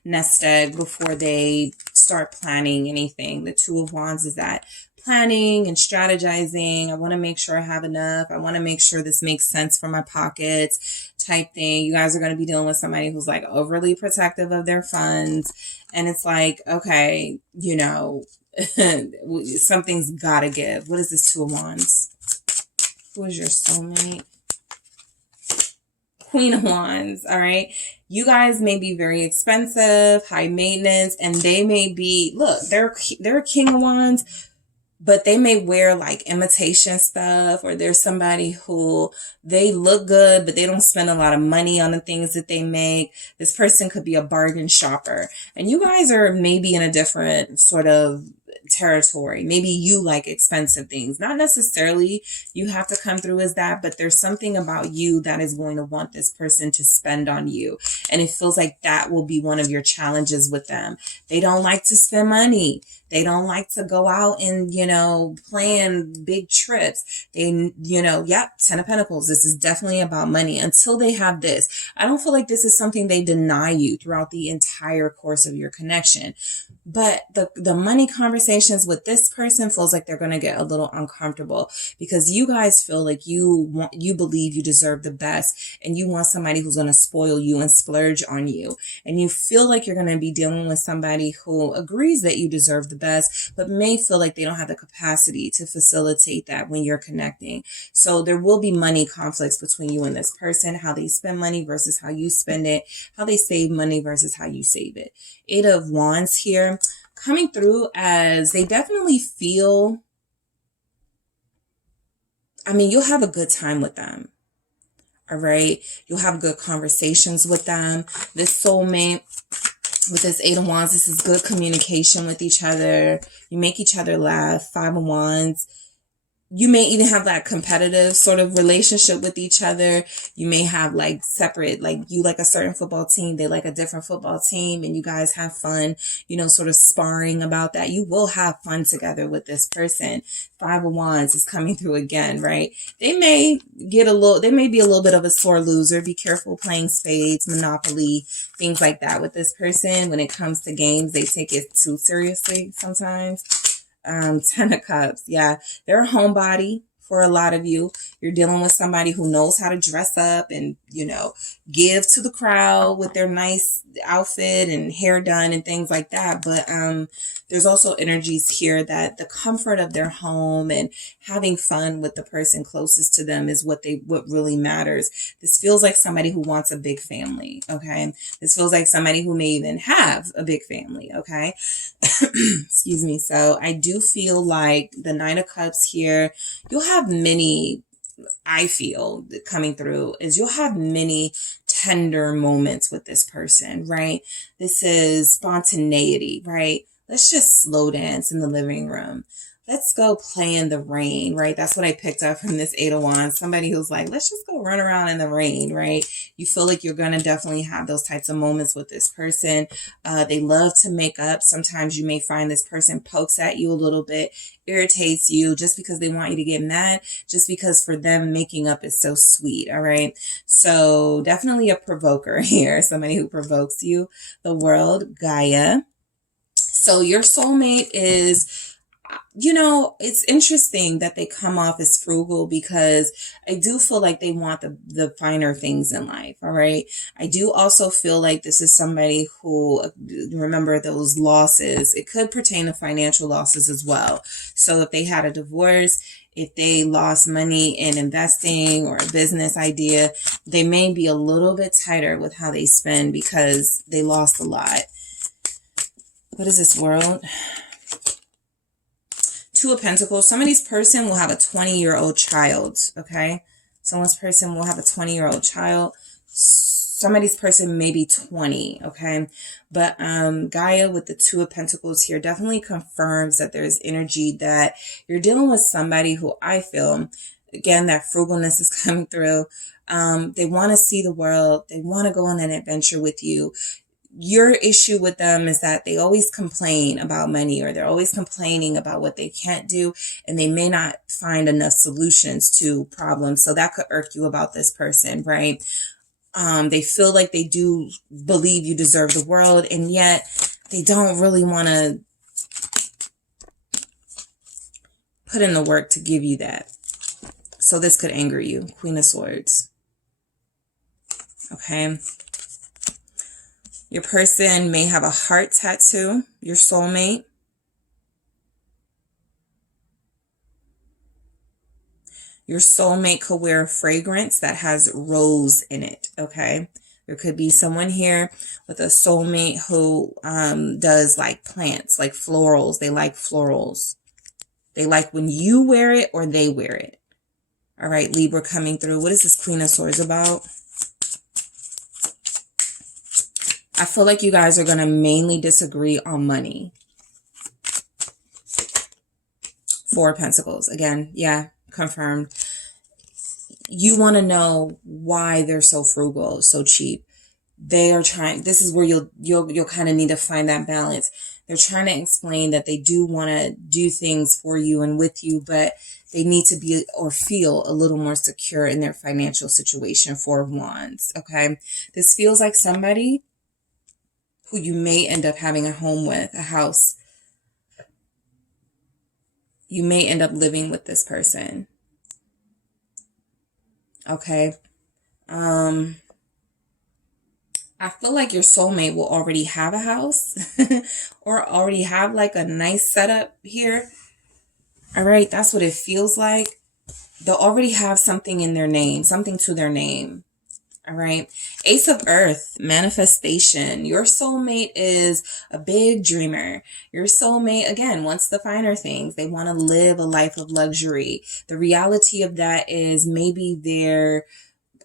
nest egg before they start planning anything. The 2 of Wands is that planning and strategizing. I want to make sure I have enough. I want to make sure this makes sense for my pockets type thing. You guys are going to be dealing with somebody who's like overly protective of their funds. And it's like, okay, you know, something's got to give. What is this 2 of Wands? Who is your soulmate? Queen of Wands, all right? You guys may be very expensive, high maintenance, and they may be, look, they're a King of Wands, but they may wear like imitation stuff, or there's somebody who they look good, but they don't spend a lot of money on the things that they make. This person could be a bargain shopper, and you guys are maybe in a different sort of territory. Maybe you like expensive things. Not necessarily you have to come through as that, but there's something about you that is going to want this person to spend on you. And it feels like that will be one of your challenges with them. They don't like to spend money. They don't like to go out and, you know, plan big trips. They, you know, yep, 10 of Pentacles. This is definitely about money until they have this. I don't feel like this is something they deny you throughout the entire course of your connection. But the money conversations with this person feels like they're going to get a little uncomfortable because you guys feel like you believe you deserve the best and you want somebody who's going to spoil you and splurge on you. And you feel like you're going to be dealing with somebody who agrees that you deserve the best, but may feel like they don't have the capacity to facilitate that when you're connecting. So there will be money conflicts between you and this person, how they spend money versus how you spend it, how they save money versus how you save it. 8 of Wands here, coming through as they definitely feel, I mean, you'll have a good time with them. All right. You'll have good conversations with them. This soulmate with this 8 of Wands, this is good communication with each other. You make each other laugh. 5 of Wands. You may even have that competitive sort of relationship with each other. You may have like separate, like you like a certain football team, they like a different football team, and you guys have fun, you know, sort of sparring about that. You will have fun together with this person. 5 of Wands is coming through again, right? They may be a little bit of a sore loser. Be careful playing spades, Monopoly, things like that with this person. When it comes to games, they take it too seriously sometimes. 10 of Cups. Yeah, they're a homebody for a lot of you. You're dealing with somebody who knows how to dress up and, you know, give to the crowd with their nice outfit and hair done and things like that. But there's also energies here that the comfort of their home and having fun with the person closest to them is what really matters. This feels like somebody who wants a big family, okay? This feels like somebody who may even have a big family, okay? Excuse me. So I do feel like the 9 of Cups here, you'll have many, I feel coming through is you'll have many tender moments with this person, right? This is spontaneity, right? Let's just slow dance in the living room. Let's go play in the rain, right? That's what I picked up from this 8 of Wands. Somebody who's like, let's just go run around in the rain, right? You feel like you're going to definitely have those types of moments with this person. They love to make up. Sometimes you may find this person pokes at you a little bit, irritates you just because they want you to get mad, just because for them making up is so sweet, all right? So definitely a provoker here, somebody who provokes you. The World, Gaia. So your soulmate is, you know, it's interesting that they come off as frugal because I do feel like they want the finer things in life. All right. I do also feel like this is somebody who, remember those losses. It could pertain to financial losses as well. So if they had a divorce, if they lost money in investing or a business idea, they may be a little bit tighter with how they spend because they lost a lot. What is this, World? 2 of Pentacles. Somebody's person will have a 20-year-old child, okay? Someone's person will have a 20-year-old child. Somebody's person may be 20, okay? But Gaia with the 2 of Pentacles here definitely confirms that there's energy that you're dealing with somebody who I feel, again, that frugalness is coming through. They want to see the world. They want to go on an adventure with you. Your issue with them is that they always complain about money, or they're always complaining about what they can't do, and they may not find enough solutions to problems. So that could irk you about this person, right? They feel like they do believe you deserve the world, and yet they don't really want to put in the work to give you that. So this could anger you. Queen of Swords. Okay. Your person may have a heart tattoo, your soulmate. Your soulmate could wear a fragrance that has rose in it, okay? There could be someone here with a soulmate who does like plants, like florals. They like florals. They like when you wear it or they wear it. All right, Libra coming through. What is this Queen of Swords about? I feel like you guys are going to mainly disagree on money. Four of Pentacles. Again, yeah, confirmed. You want to know why they're so frugal, so cheap. They are trying, this is where you'll kind of need to find that balance. They're trying to explain that they do want to do things for you and with you, but they need to be or feel a little more secure in their financial situation. Four of Wands. Okay. This feels like somebody who you may end up having a home with, a house. You may end up living with this person. Okay. I feel like your soulmate will already have a house or already have like a nice setup here. All right. That's what it feels like. They'll already have something in their name, something to their name. All right. Ace of Earth, manifestation. Your soulmate is a big dreamer. Your soulmate, again, wants the finer things. They want to live a life of luxury. The reality of that is maybe their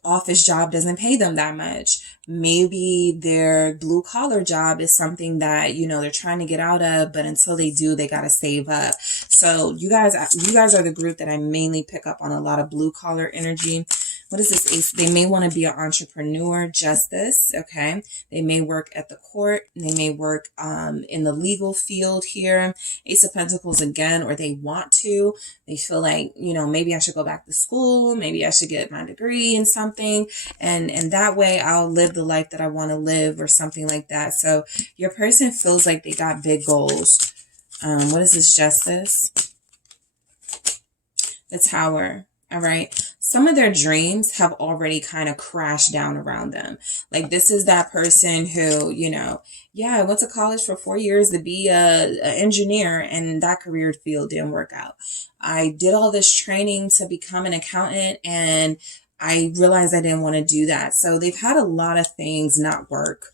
office job doesn't pay them that much. Maybe their blue collar job is something that, you know, they're trying to get out of, but until they do, they got to save up. So you guys are the group that I mainly pick up on a lot of blue collar energy. What is this ace? They may want to be an entrepreneur, justice. Okay. They may work at the court. They may work in the legal field here. Ace of Pentacles again, or they want to. They feel like, you know, maybe I should go back to school. Maybe I should get my degree in something. And that way I'll live the life that I want to live or something like that. So your person feels like they got big goals. What is this? Justice. The Tower. All right. Some of their dreams have already kind of crashed down around them. Like this is that person who, you know, yeah, I went to college for 4 years to be a engineer and that career field didn't work out. I did all this training to become an accountant and I realized I didn't want to do that. So they've had a lot of things not work.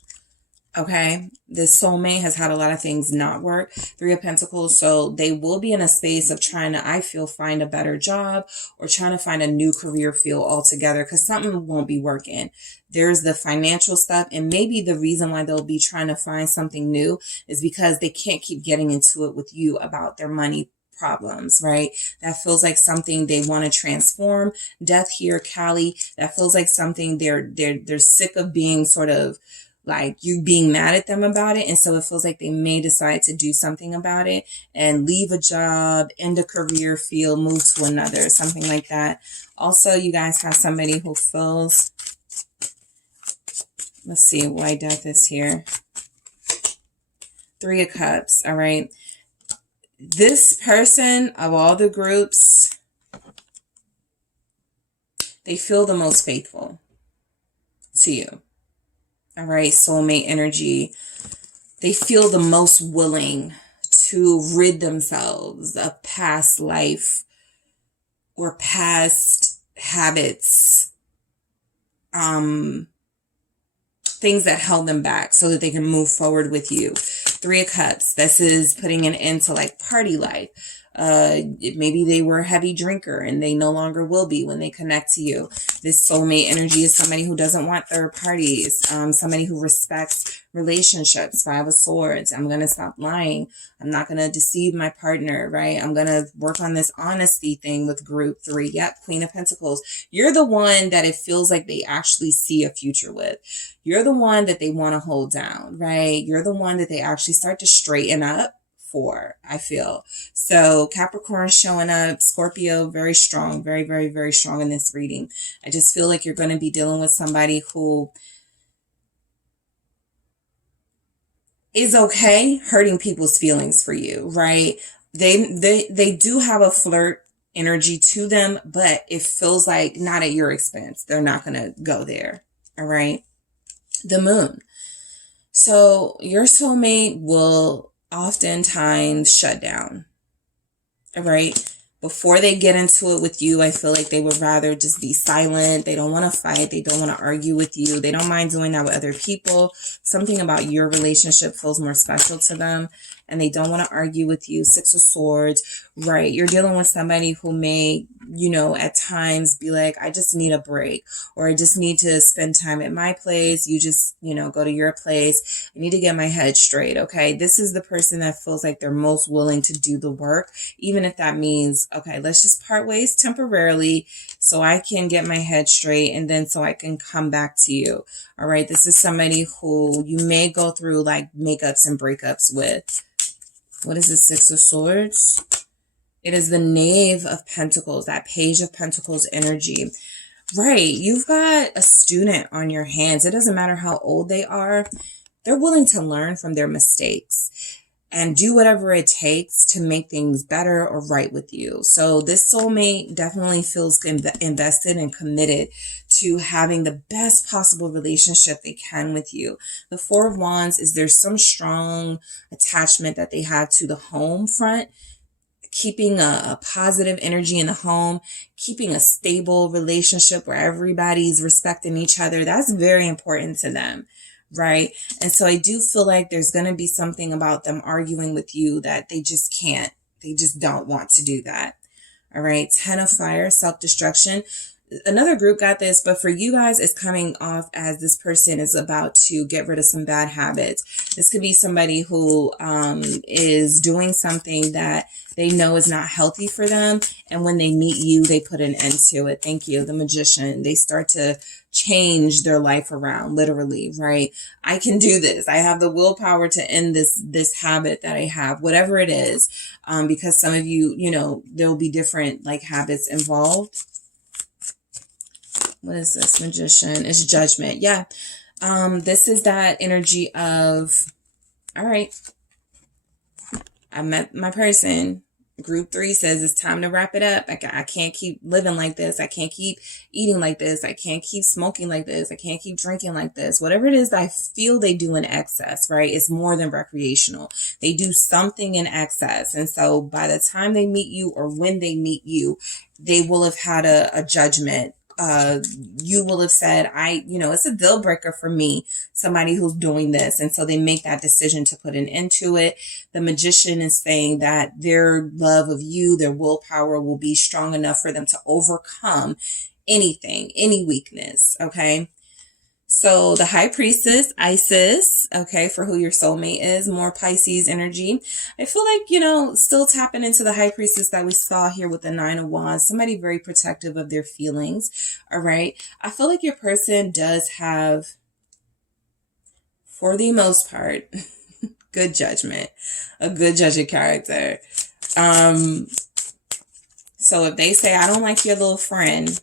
Okay, this soulmate has had a lot of things not work. Three of Pentacles. So they will be in a space of trying to, I feel, find a better job or trying to find a new career field altogether because something won't be working. There's the financial stuff. And maybe the reason why they'll be trying to find something new is because they can't keep getting into it with you about their money problems, right? That feels like something they want to transform. Death here, Cali. That feels like something they're sick of being sort of like you being mad at them about it. And so it feels like they may decide to do something about it and leave a job, end a career field, move to another, something like that. Also, you guys have somebody who feels, let's see why Death is here. Three of Cups. All right. This person of all the groups, they feel the most faithful to you. All right, soulmate energy. They feel the most willing to rid themselves of past life or past habits, things that held them back so that they can move forward with you. Three of Cups. This is putting an end to like party life. Maybe they were a heavy drinker and they no longer will be when they connect to you. This soulmate energy is somebody who doesn't want third parties, somebody who respects relationships. Five of Swords. I'm going to stop lying. I'm not going to deceive my partner, right? I'm going to work on this honesty thing with group three. Yep. Queen of Pentacles. You're the one that it feels like they actually see a future with. You're the one that they want to hold down, right? You're the one that they actually start to straighten up for, I feel. So Capricorn showing up, Scorpio, very strong, very, very, very strong in this reading. I just feel like you're going to be dealing with somebody who is okay hurting people's feelings for you, right? They do have a flirt energy to them, but it feels like not at your expense. They're not going to go there. All right. The Moon. So your soulmate will oftentimes shut down. All right. Before they get into it with you, I feel like they would rather just be silent. They don't want to fight. They don't want to argue with you. They don't mind doing that with other people. Something about your relationship feels more special to them. and they don't want to argue with you. Six of Swords, right? You're dealing with somebody who may, you know, at times be like, I just need a break, or I just need to spend time at my place. You just, you know, go to your place. I need to get my head straight. Okay. This is the person that feels like they're most willing to do the work, even if that means, okay, let's just part ways temporarily so I can get my head straight, and then so I can come back to you. All right. This is somebody who you may go through like makeups and breakups with. What is the Six of Swords? It is the Knave of Pentacles, that Page of Pentacles energy. Right. You've got a student on your hands. It doesn't matter how old they are. They're willing to learn from their mistakes and do whatever it takes to make things better or right with you. So this soulmate definitely feels invested and committed to having the best possible relationship they can with you. The Four of Wands is there's some strong attachment that they have to the home front, keeping a positive energy in the home, keeping a stable relationship where everybody's respecting each other. That's very important to them. Right. And so I do feel like there's going to be something about them arguing with you that they just can't. They just don't want to do that. All right. 10 of Fire, self-destruction. Another group got this, but for you guys, it's coming off as this person is about to get rid of some bad habits. This could be somebody who is doing something that they know is not healthy for them. And when they meet you, they put an end to it. Thank you. The Magician. They start to change their life around, literally, right? I can do this. I have the willpower to end this habit that I have, whatever it is. Because some of you, you know, there'll be different like habits involved. What is this? Magician. It's Judgment. Yeah. This is that energy of, all right, I met my person. Group 3 says it's time to wrap it up. I can't keep living like this. I can't keep eating like this. I can't keep smoking like this. I can't keep drinking like this. Whatever it is I feel they do in excess, right? It's more than recreational. They do something in excess. And so by the time they meet you, or when they meet you, they will have had a judgment. You will have said, it's a deal breaker for me, somebody who's doing this. And so they make that decision to put an end to it. The Magician is saying that their love of you, their willpower will be strong enough for them to overcome anything, any weakness. Okay. So the High Priestess, Isis, okay, for who your soulmate is, more Pisces energy. I feel like, still tapping into the High Priestess that we saw here with the Nine of Wands, somebody very protective of their feelings, all right? I feel like your person does have, for the most part, good judgment, a good judge of character. So if they say, I don't like your little friend,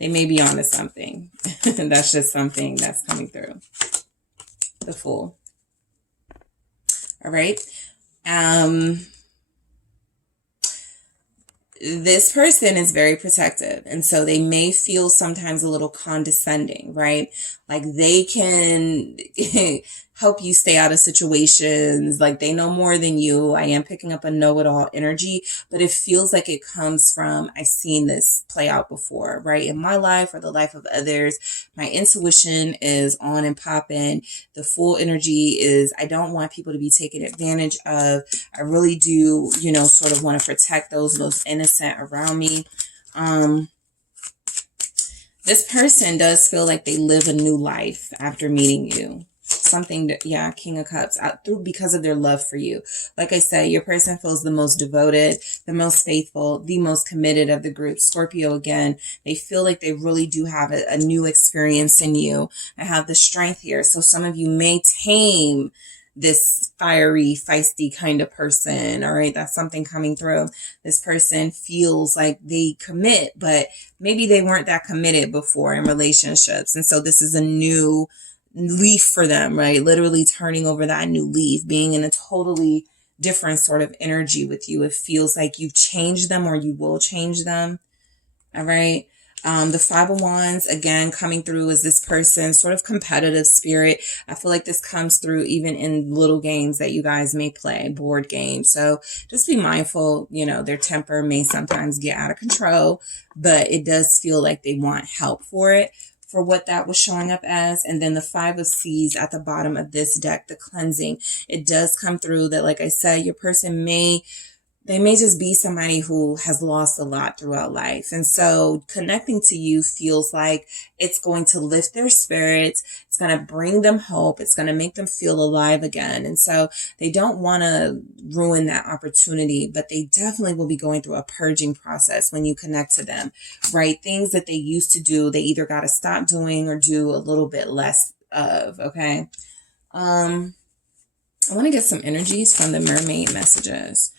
they may be onto something. That's just something that's coming through. The Fool. All right. This person is very protective. And so they may feel sometimes a little condescending, right? Like they can help you stay out of situations. Like they know more than you. I am picking up a know-it-all energy, but it feels like it comes from, I've seen this play out before, right? In my life or the life of others, my intuition is on and popping. The Fool energy is, I don't want people to be taken advantage of. I really do, sort of want to protect those most innocent around me. This person does feel like they live a new life after meeting you. Something that, yeah, King of Cups, because of their love for you. Like I said, your person feels the most devoted, the most faithful, the most committed of the group. Scorpio again, they feel like they really do have a new experience in you. I have the Strength here. So some of you may tame this fiery, feisty kind of person. All right. That's something coming through. This person feels like they commit, but maybe they weren't that committed before in relationships. And so this is a new leaf for them, right? Literally turning over that new leaf, being in a totally different sort of energy with you. It feels like you've changed them or you will change them. All right. The Five of Wands, again, coming through as this person, sort of competitive spirit. I feel like this comes through even in little games that you guys may play, board games. So just be mindful, their temper may sometimes get out of control, but it does feel like they want help for it. for what that was showing up as. And then the 5 of Seas at the bottom of this deck, the cleansing. It does come through that, like I said, your person they may just be somebody who has lost a lot throughout life. And so connecting to you feels like it's going to lift their spirits. It's going to bring them hope. It's going to make them feel alive again. And so they don't want to ruin that opportunity, but they definitely will be going through a purging process when you connect to them, right? Things that they used to do, they either got to stop doing or do a little bit less of, okay? I want to get some energies from the mermaid messages.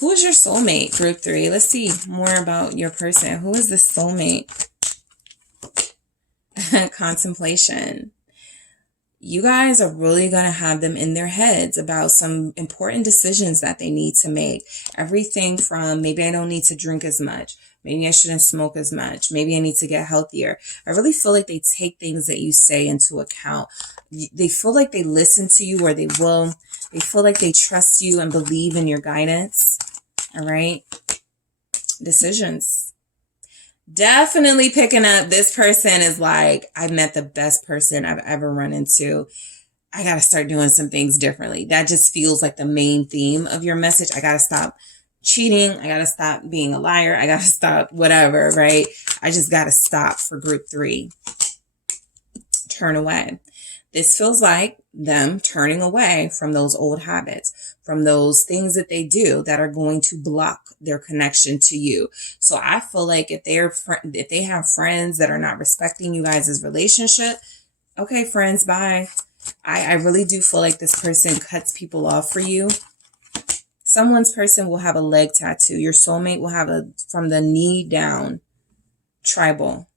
Who is your soulmate, group 3? Let's see more about your person. Who is this soulmate? Contemplation. You guys are really going to have them in their heads about some important decisions that they need to make. Everything from maybe I don't need to drink as much. Maybe I shouldn't smoke as much. Maybe I need to get healthier. I really feel like they take things that you say into account. They feel like they listen to you, or they will. They feel like they trust you and believe in your guidance. All right. Decisions. Definitely picking up. This person is like, I met the best person I've ever run into. I got to start doing some things differently. That just feels like the main theme of your message. I got to stop cheating. I got to stop being a liar. I got to stop whatever, right? I just got to stop for group 3. Turn away. This feels like them turning away from those old habits, from those things that they do that are going to block their connection to you. So I feel like if they have friends that are not respecting you guys' relationship, okay, friends, bye. I really do feel like this person cuts people off for you. Someone's person will have a leg tattoo. Your soulmate will have a from the knee down tribal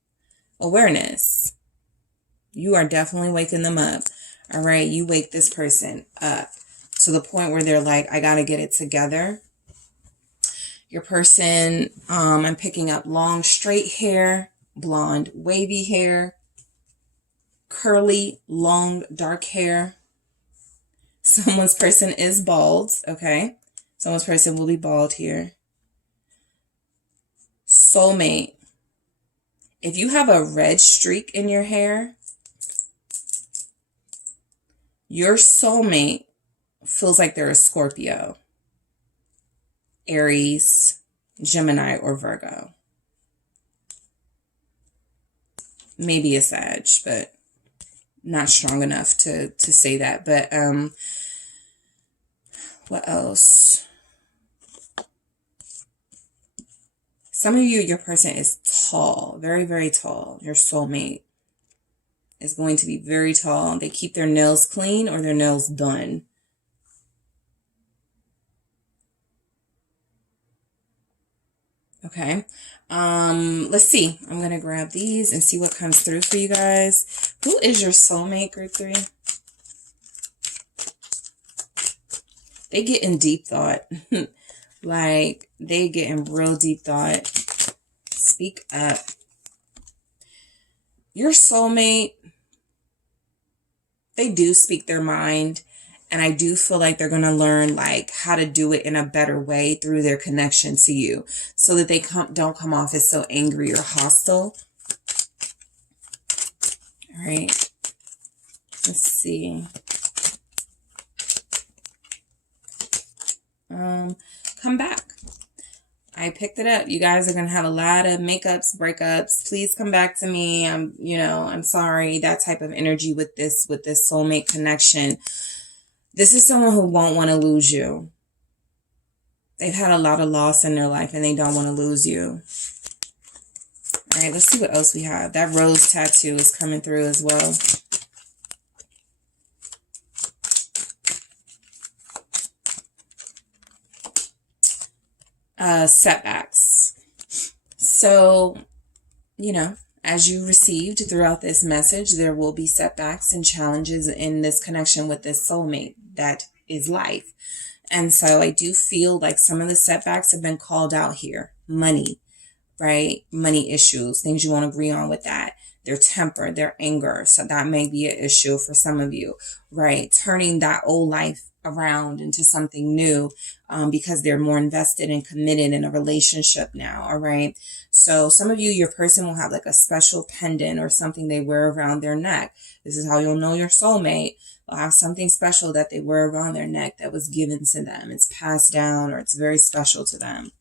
awareness. You are definitely waking them up. All right. You wake this person up to the point where they're like, I got to get it together. Your person, I'm picking up long, straight hair, blonde, wavy hair, curly, long, dark hair. Someone's person is bald. Okay. Someone's person will be bald here. Soulmate. If you have a red streak in your hair, your soulmate feels like they're a Scorpio, Aries, Gemini, or Virgo. Maybe a Sag, but not strong enough to say that. But what else? Some of you, your person is tall, very, very tall. Your soulmate is going to be very tall. They keep their nails clean or their nails done. Okay. Let's see. I'm going to grab these and see what comes through for you guys. Who is your soulmate, group 3? They get in deep thought. Like, they get in real deep thought. Speak up. Your soulmate, they do speak their mind. And I do feel like they're going to learn like how to do it in a better way through their connection to you so that they don't come off as so angry or hostile. All right. Let's see. Come back. I picked it up. You guys are going to have a lot of makeups, breakups. Please come back to me. I'm sorry. That type of energy with this soulmate connection. This is someone who won't want to lose you. They've had a lot of loss in their life and they don't want to lose you. All right, let's see what else we have. That rose tattoo is coming through as well. Setbacks. So, as you received throughout this message, there will be setbacks and challenges in this connection with this soulmate. That is life. And so I do feel like some of the setbacks have been called out here. Money, right? Money issues, things you won't agree on with that. Their temper, their anger. So that may be an issue for some of you, right? Turning that old life around into something new because they're more invested and committed in a relationship now, all right? So some of you, your person will have like a special pendant or something they wear around their neck. This is how you'll know your soulmate. They'll have something special that they wear around their neck that was given to them. It's passed down or it's very special to them.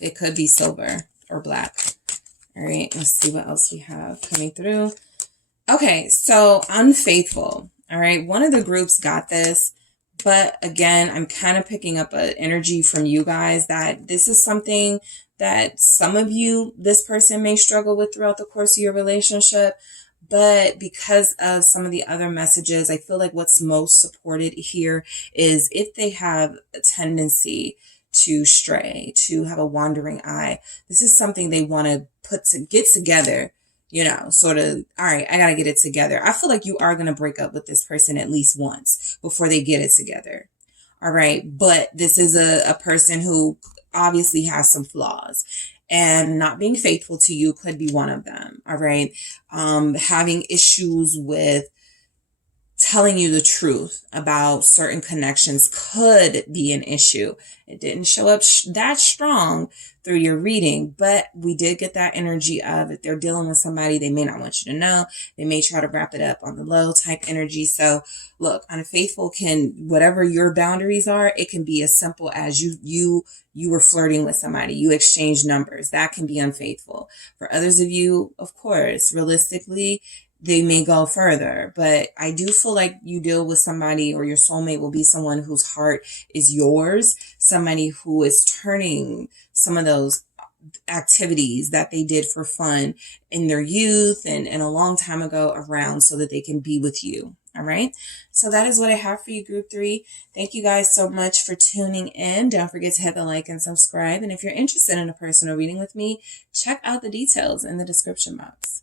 It could be silver or black. All right, let's see what else we have coming through. Okay, so unfaithful. All right, one of the groups got this, but again, I'm kind of picking up an energy from you guys that this is something that some of you, this person may struggle with throughout the course of your relationship. But because of some of the other messages, I feel like what's most supported here is if they have a tendency to stray, to have a wandering eye, this is something they want to get together, you know, sort of, all right, I got to get it together. I feel like you are going to break up with this person at least once before they get it together. All right. But this is a person who obviously has some flaws. And not being faithful to you could be one of them. All right. Having issues with telling you the truth about certain connections could be an issue. It didn't show up that strong through your reading, but we did get that energy of if they're dealing with somebody, they may not want you to know. They may try to wrap it up on the low type energy. So look, unfaithful can, whatever your boundaries are, it can be as simple as you were flirting with somebody, you exchanged numbers. That can be unfaithful. For others of you, of course, realistically, they may go further, but I do feel like you deal with somebody, or your soulmate will be someone whose heart is yours, somebody who is turning some of those activities that they did for fun in their youth and a long time ago around so that they can be with you. All right. So that is what I have for you, group 3. Thank you guys so much for tuning in. Don't forget to hit the like and subscribe. And if you're interested in a personal reading with me, check out the details in the description box.